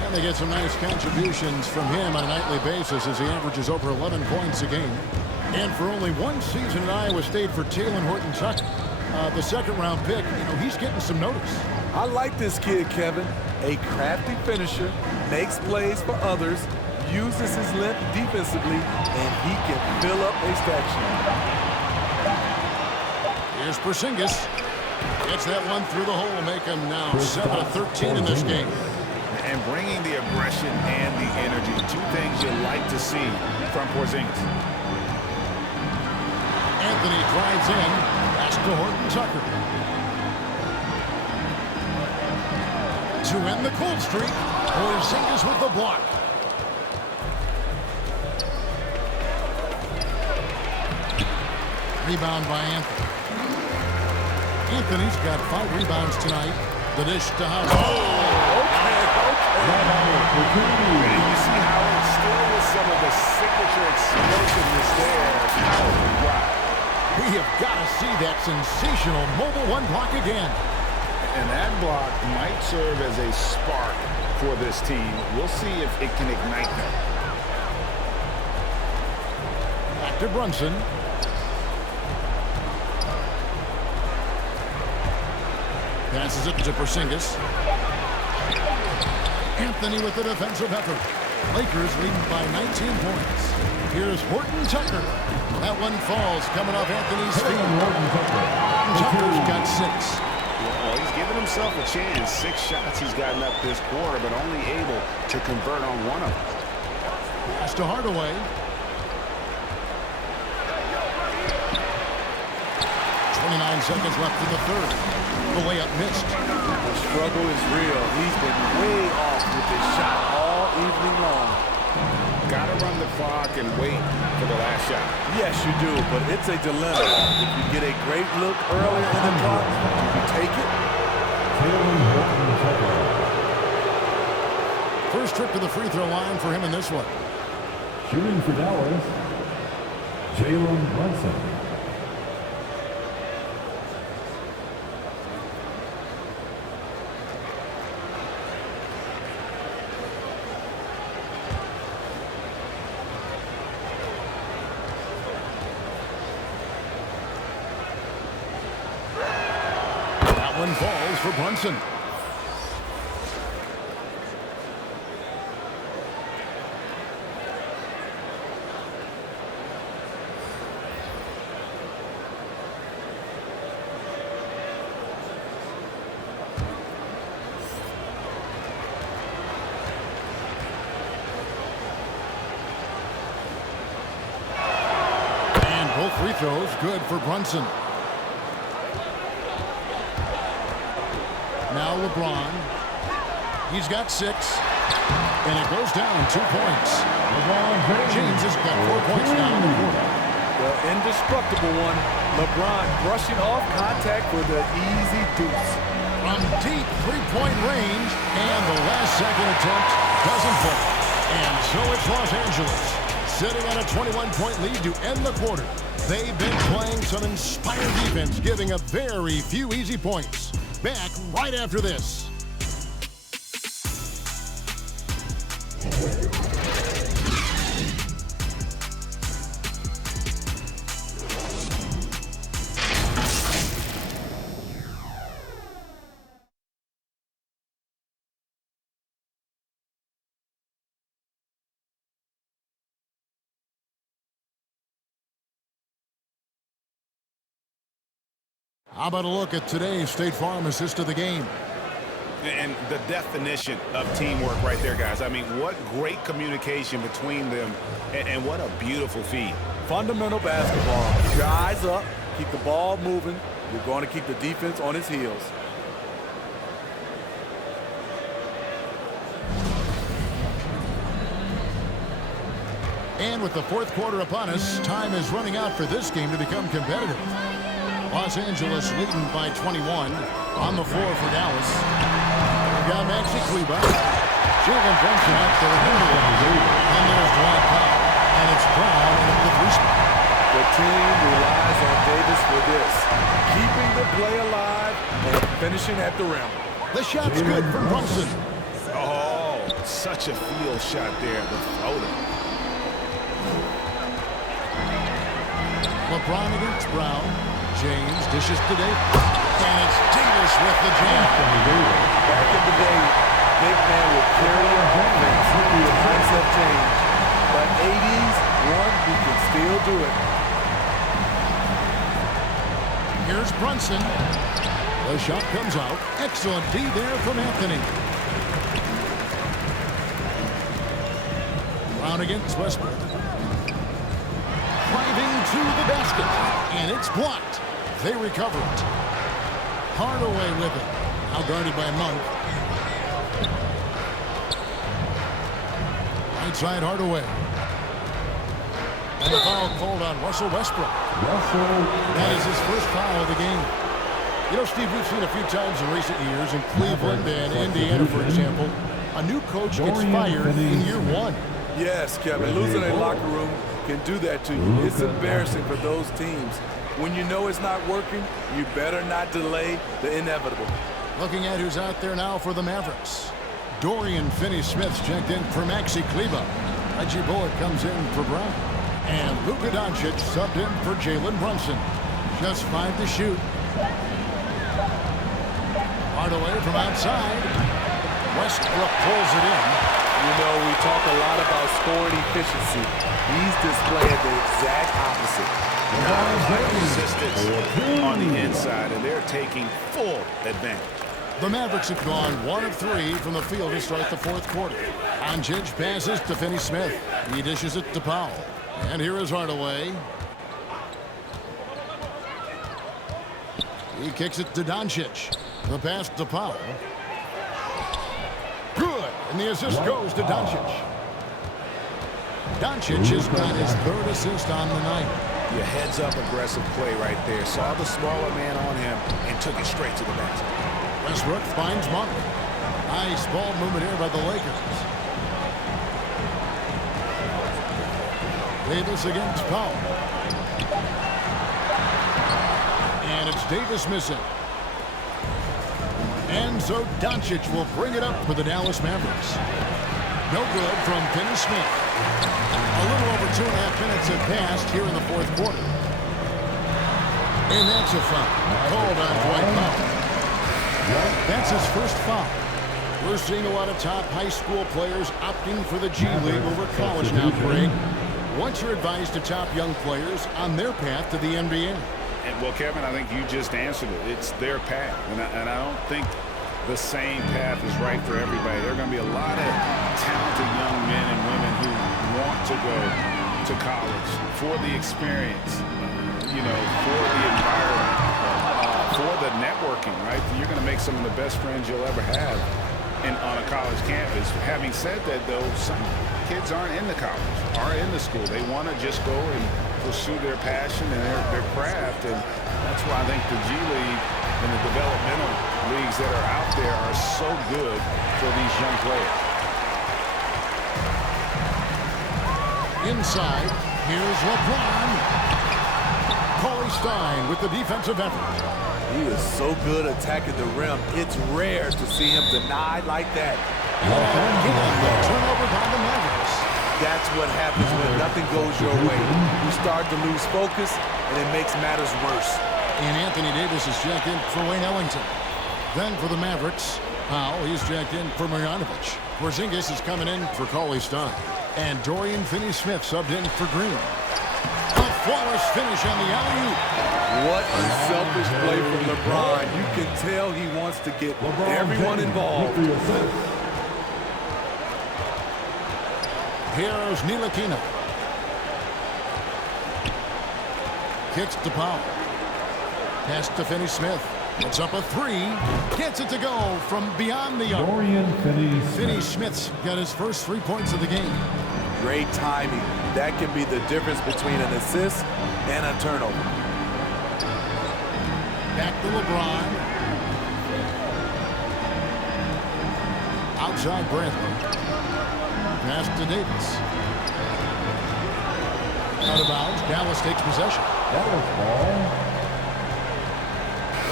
And they get some nice contributions from him on a nightly basis as he averages over 11 points a game. And for only one season at Iowa State for Talen Horton Tucker, the second-round pick, he's getting some notice. I like this kid, Kevin. A crafty finisher, makes plays for others, uses his length defensively, and he can fill up a stat sheet. Here's Porzingis. Gets that one through the hole, make him now 7 of 13 in this game. And bringing the aggression and the energy, two things you like to see from Porzingis. Anthony drives in, pass to Horton Tucker. To end the cold streak, Porzingis with the block. Rebound by Anthony. Anthony's got 5 rebounds tonight. The dish to Howard. And you see Howard still with some of the signature explosiveness there. Wow. We have got to see that sensational mobile one block again. And that block might serve as a spark for this team. We'll see if it can ignite them. Back to Brunson. Passes it to Porzingis. Anthony with the defensive effort. Lakers leading by 19 points. Here's Horton Tucker. That one falls coming off Anthony's feet. Tucker's got 6. Well, he's given himself a chance. 6 shots he's gotten up this quarter, but only able to convert on one of them. Pass to Hardaway. 29 seconds left in the third. The layup missed. The struggle is real. He's been way off with this shot all evening long. Got to run the clock and wait for the last shot. Yes, you do, but it's a dilemma. If you get a great look earlier in the clock, you take it. First trip to the free throw line for him in this one. Shooting for Dallas, Jalen Brunson. One falls for Brunson. And both free throws good for Brunson. Now LeBron. He's got 6. And it goes down 2 points. James has got 4 points now in the quarter. The indestructible one. LeBron brushing off contact for the easy deuce. From deep three-point range. And the last-second attempt doesn't fall. And so it's Los Angeles sitting on a 21-point lead to end the quarter. They've been playing some inspired defense, giving up very few easy points. Back right after this. How about a look at today's State Farm assist of the game? And the definition of teamwork right there, guys. I mean, what great communication between them, and what a beautiful feed. Fundamental basketball. Your eyes up, keep the ball moving. You're going to keep the defense on its heels. And with the fourth quarter upon us, time is running out for this game to become competitive. Los Angeles leading by 21 on the floor for Dallas. We've got Maxi Kleber. Jalen Brunson out there. And there's Dwight Powell. And it's Brown in the 3 spot. The The team relies on Davis for this, keeping the play alive and finishing at the rim. The shot's good from Brunson. Oh, such a field shot there, the floater. LeBron against Brown. James dishes to Davis. And it's Davis with the jam. Back in the day, big man would carry a offense. Times have changed. But 80s, one who can still do it. Here's Brunson. The shot comes out. Excellent D there from Anthony. Brown against Westbrook. Driving to the basket. And it's blocked. They recover it. Hardaway with it. Now guarded by Monk. Right side Hardaway. And a foul called on Russell Westbrook. That is his first foul of the game. You know, Steve, we've seen a few times in recent years in Cleveland and Indiana, for example, a new coach gets fired in year one. Yes, Kevin, losing a locker room can do that to you. It's embarrassing for those teams. When you know it's not working, you better not delay the inevitable. Looking at who's out there now for the Mavericks. Dorian Finney-Smith's checked in for Maxi Kleber. Reggie Bullock comes in for Brown. And Luka Dončić subbed in for Jalen Brunson. Just 5 to shoot. Hardaway from outside. Westbrook pulls it in. You know, we talk a lot about scoring efficiency. He's displaying the exact opposite. Resistance on the inside, and they're taking full advantage. The Mavericks have gone 1 of 3 from the field to start the fourth quarter. Dončić passes to Finney-Smith. He dishes it to Powell. And here is Hardaway. He kicks it to Dončić. The pass to Powell. Good. And the assist goes to Dončić. Dončić has got his 3rd assist on the night. Your heads-up aggressive play right there. Saw the smaller man on him and took it straight to the basket. Westbrook finds Monk. Nice ball movement here by the Lakers. Davis against Powell. And it's Davis missing. And so Dončić will bring it up for the Dallas Mavericks. No good from Finney-Smith. A little over 2.5 minutes have passed here in the fourth quarter. And that's a foul. Called on Dwight Powell. That's his first foul. We're seeing a lot of top high school players opting for the G League over college now, Craig. What's your advice to top young players on their path to the NBA? Well, Kevin, I think you just answered it. It's their path. And I don't think the same path is right for everybody. There are going to be a lot of talented young men and women who want to go to college for the experience, for the environment, for the networking, right? You're going to make some of the best friends you'll ever have on a college campus. Having said that, though, some kids aren't in the college, aren't in the school. They want to just go and pursue their passion and their craft, and that's why I think the G League and the developmental leagues that are out there are so good for these young players. Inside, here's LeBron. Cauley Stein with the defensive effort. He is so good attacking the rim. It's rare to see him denied like that. And again, the turnover by the Mavericks. That's what happens when nothing goes your way. You start to lose focus, and it makes matters worse. And Anthony Davis is checked in for Wayne Ellington. Then for the Mavericks, Powell, he's checked in for Marjanovic. Porzingis is coming in for Cauley Stein. And Dorian Finney-Smith subbed in for Green. A flawless finish on the alley-oop. What a selfish play from LeBron. You can tell he wants to get everyone involved. Here's Ntilikina. Kicks to Powell. Pass to Finney-Smith. It's up a 3. Gets it to go from beyond the arc. Finney-Smith's got his first 3 points of the game. Great timing. That can be the difference between an assist and a turnover. Back to LeBron. Outside Bradley. Pass to Davis. Out of bounds. Dallas takes possession. Dallas ball.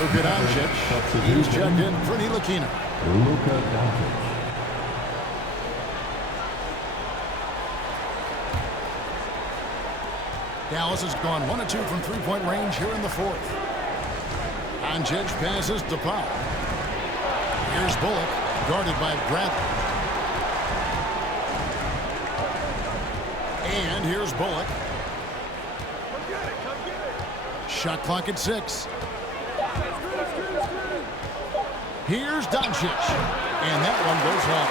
Luka Dončić. He's checked in for Ntilikina. Luka Dončić. Dallas has gone 1 of 2 from three-point range here in the fourth. Dončić passes to Powell. Here's Bullock, guarded by Bradley. And here's Bullock. Shot clock at 6. Here's Dončić. And that one goes long.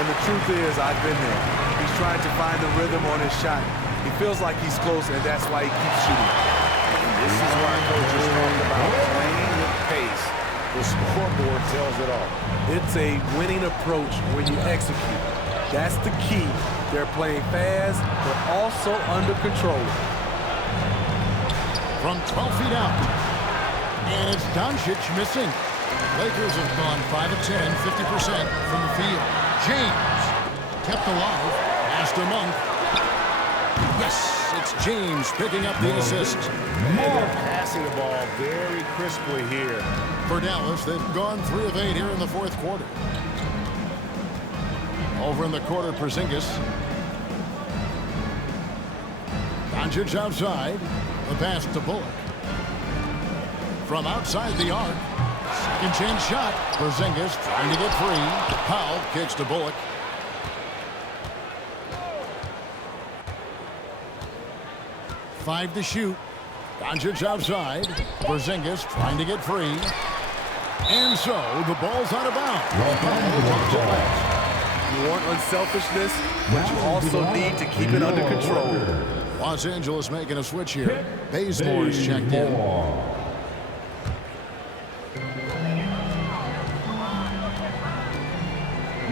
And the truth is, I've been there. He's trying to find the rhythm on his shot. He feels like he's close, and that's why he keeps shooting. And this is why coaches talk about playing with pace. The scoreboard tells it all. It's a winning approach when you execute. That's the key. They're playing fast, but also under control. From 12 feet out. And it's Dončić missing. Lakers have gone 5 of 10, 50% from the field. James kept alive. Pass to Monk. Yes, it's James picking up the assist. And they're passing the ball very crisply here. For Dallas, they've gone 3 of 8 here in the fourth quarter. Over in the corner, Porzingis. Dončić outside. The pass to Bullock. From outside the arc. Second chance shot. Porzingis trying to get free. Powell kicks to Bullock. Five to shoot. Dončić outside. Porzingis trying to get free. And so the ball's out of bounds. You want unselfishness, but you also need to keep it under control. Los Angeles making a switch here. Bazemore's checked in.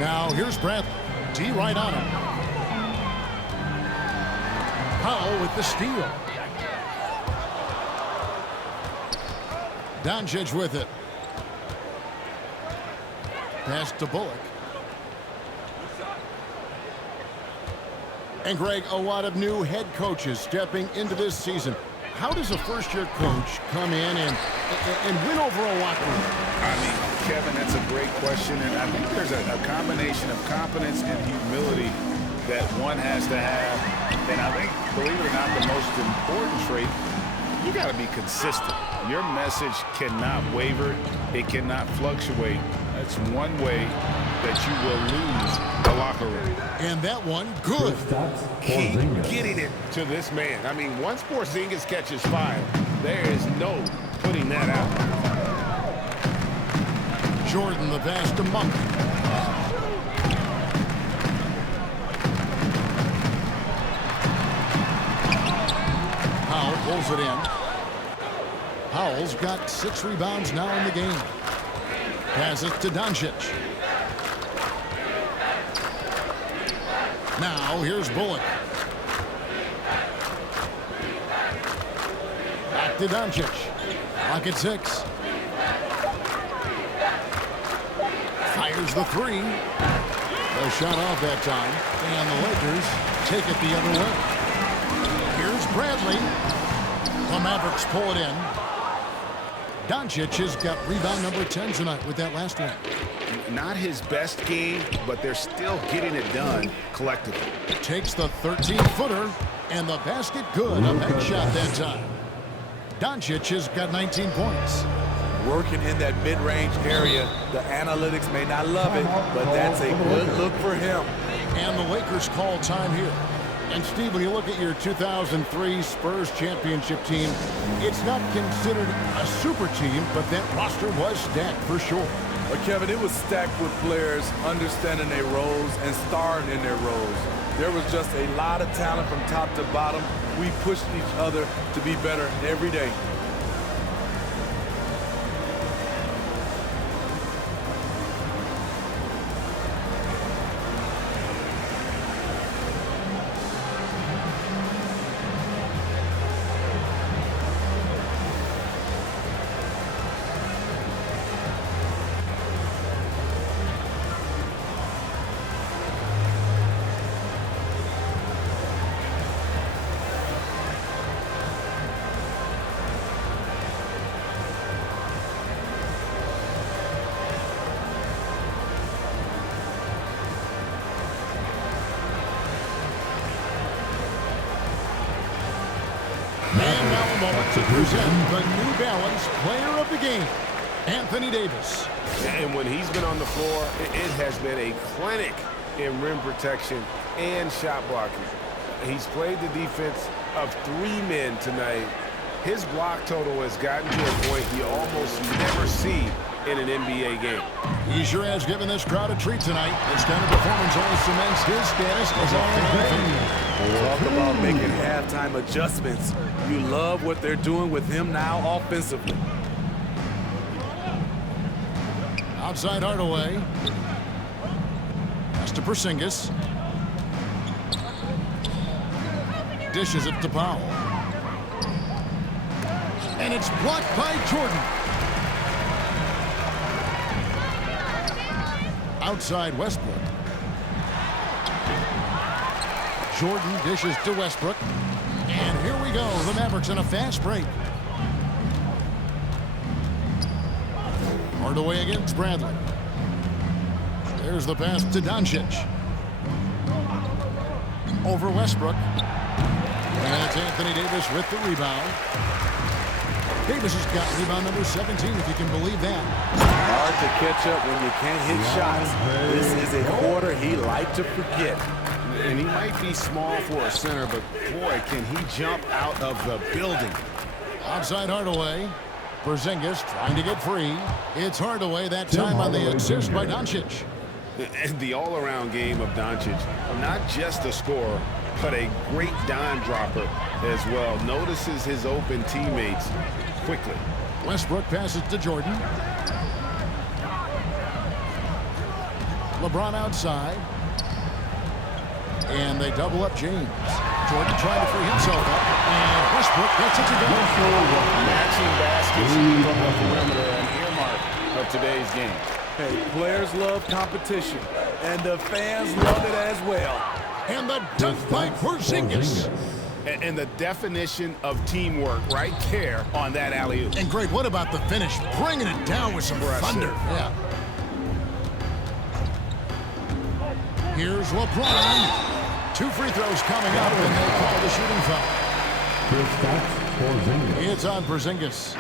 Now here's Bradley. D right on him. Powell with the steal. Dončić with it. Pass to Bullock. And Greg, a lot of new head coaches stepping into this season. How does a first-year coach come in and win over a locker room? I mean, Kevin, that's a great question, and I think there's a combination of confidence and humility that one has to have. And I think, believe it or not, the most important trait, you got to be consistent. Your message cannot waver. It cannot fluctuate. That's one way that you will lose the locker room. And that one, good. Keep getting it to this man. I mean, once Porzingis catches fire, there is no putting that out. Jordan, the pass to Monk. Powell pulls it in. Powell's got 6 rebounds now in the game. Passes to Dončić. Now here's Bullock. Back to Dončić. Clock at 6. Fires the 3. No shot off that time. And the Lakers take it the other way. Here's Bradley. The Mavericks pull it in. Dončić has got rebound number 10 tonight with that last one. Not his best game, but they're still getting it done collectively. Takes the 13-footer, and the basket good. A bank shot that time. Dončić has got 19 points. Working in that mid-range area, the analytics may not love it, but that's a good look for him. And the Lakers call time here. And Steve, when you look at your 2003 Spurs championship team, it's not considered a super team, but that roster was stacked for sure. But Kevin, it was stacked with players understanding their roles and starring in their roles. There was just a lot of talent from top to bottom. We pushed each other to be better every day. now a moment to present the New Balance Player of the Game, Anthony Davis. And when he's been on the floor, it has been a clinic in rim protection and shot blocking. He's played the defense of 3 men tonight. His block total has gotten to a point you almost never see in an NBA game. He sure has given this crowd a treat tonight. This kind of performance only cements his status as a fan. Talk about making halftime adjustments. You love what they're doing with him now offensively. Outside Hardaway. Pass to Porzingis. Dishes it to Powell. And it's blocked by Jordan. Outside Westbrook. Jordan dishes to Westbrook. And here we go. The Mavericks in a fast break. Hardaway against Bradley. There's the pass to Dončić. Over Westbrook. And it's Anthony Davis with the rebound. Davis has got rebound number 17, if you can believe that. Hard to catch up when you can't hit shots. This is a quarter he liked to forget. And he might be small for a center, but boy, can he jump out of the building. Outside Hardaway. Porzingis trying to get free. It's Hardaway that time on the assist by Dončić. And the all-around game of Dončić, not just a scorer, but a great dime dropper as well. Notices his open teammates quickly. Westbrook passes to Jordan. LeBron outside. And they double up James. Jordan trying to free himself up. And Westbrook gets it to go. Matching baskets from the perimeter, an earmark of today's game. Hey, players love competition, and the fans love it as well. And the dunk by Porzingis. And the definition of teamwork right there on that alley-oop. And Greg, what about the finish? Bringing it down with some thunder. Yeah. Here's LeBron. 2 free throws coming up, and they call the shooting foul. It's on Porzingis.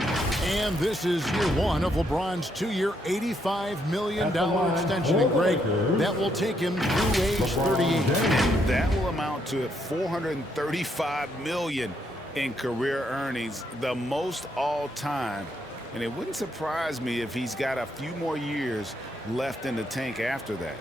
And this is year 1 of LeBron's 2-year, $85 million extension. And Greg, that will take him through age 38. And that will amount to $435 million in career earnings, the most all time. And it wouldn't surprise me if he's got a few more years left in the tank after that.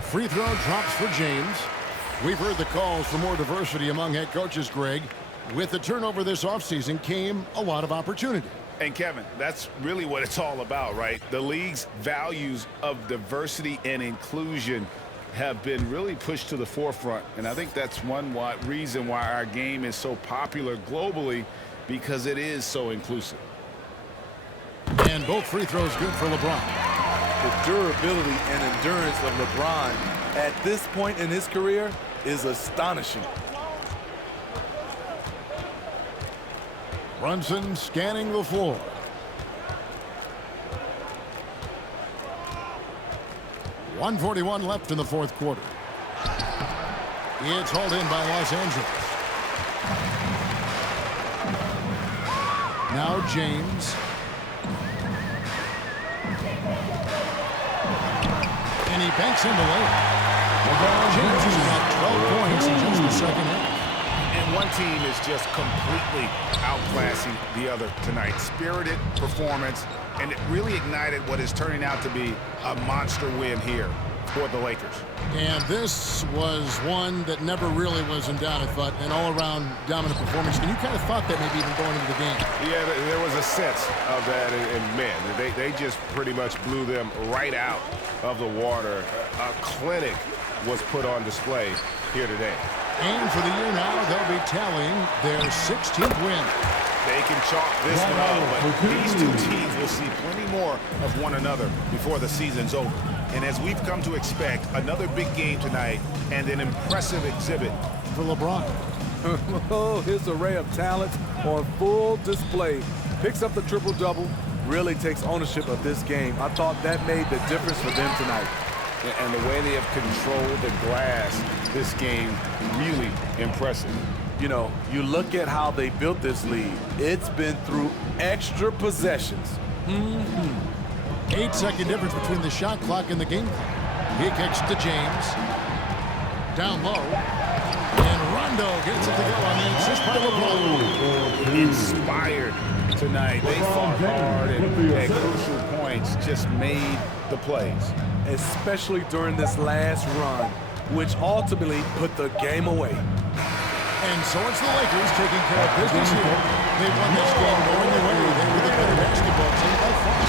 Free throw drops for James. We've heard the calls for more diversity among head coaches, Greg. With the turnover this offseason came a lot of opportunity. And Kevin, that's really what it's all about, right? The league's values of diversity and inclusion have been really pushed to the forefront. And I think that's one reason why our game is so popular globally, because it is so inclusive. And both free throws good for LeBron. The durability and endurance of LeBron at this point in his career is astonishing. Brunson scanning the floor. .141 left in the fourth quarter. It's hauled in by Los Angeles. Now James. And he banks in the layup. James has got 12 points in just the second half. And one team is just completely outclassing the other tonight. Spirited performance, and it really ignited what is turning out to be a monster win here for the Lakers. And this was one that never really was in doubt, I thought, an all-around dominant performance. And you kind of thought that maybe even going into the game. Yeah, there was a sense of that, and man, they just pretty much blew them right out of the water. A clinic was put on display here today. And for the year now, they'll be tallying their 16th win. They can chalk this one up, but these two teams will see plenty more of one another before the season's over. And as we've come to expect, another big game tonight and an impressive exhibit for LeBron. Oh, his array of talents on full display. Picks up the triple-double, really takes ownership of this game. I thought that made the difference for them tonight. And the way they have controlled the glass this game, really impressive. You know, you look at how they built this lead. It's been through extra possessions. 8-second difference between the shot clock and the game clock. He kicks to James. Down low. And Rondo gets it to go on the assist by LeBron. Inspired tonight. They fought hard and at crucial points just made the plays. Especially during this last run, which ultimately put the game away. And so it's the Lakers taking care of business here. They won this game going the way. They were the better basketball team by far.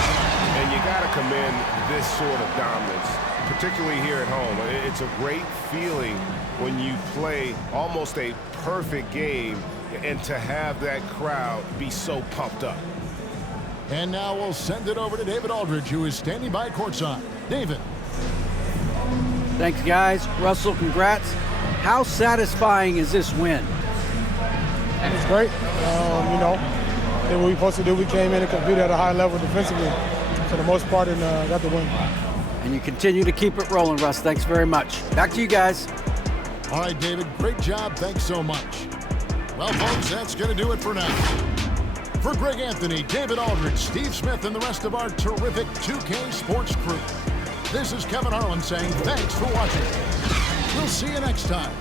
And you got to commend this sort of dominance, particularly here at home. It's a great feeling when you play almost a perfect game and to have that crowd be so pumped up. And now we'll send it over to David Aldridge, who is standing by courtside. David. Thanks, guys. Russell, congrats. How satisfying is this win? It's great. You know, did what we supposed to do. We came in and competed at a high level defensively for the most part and got the win. And you continue to keep it rolling, Russ. Thanks very much. Back to you guys. All right, David, great job. Thanks so much. Well, folks, that's going to do it for now. For Greg Anthony, David Aldridge, Steve Smith, and the rest of our terrific 2K Sports crew, this is Kevin Harlan saying thanks for watching. We'll see you next time.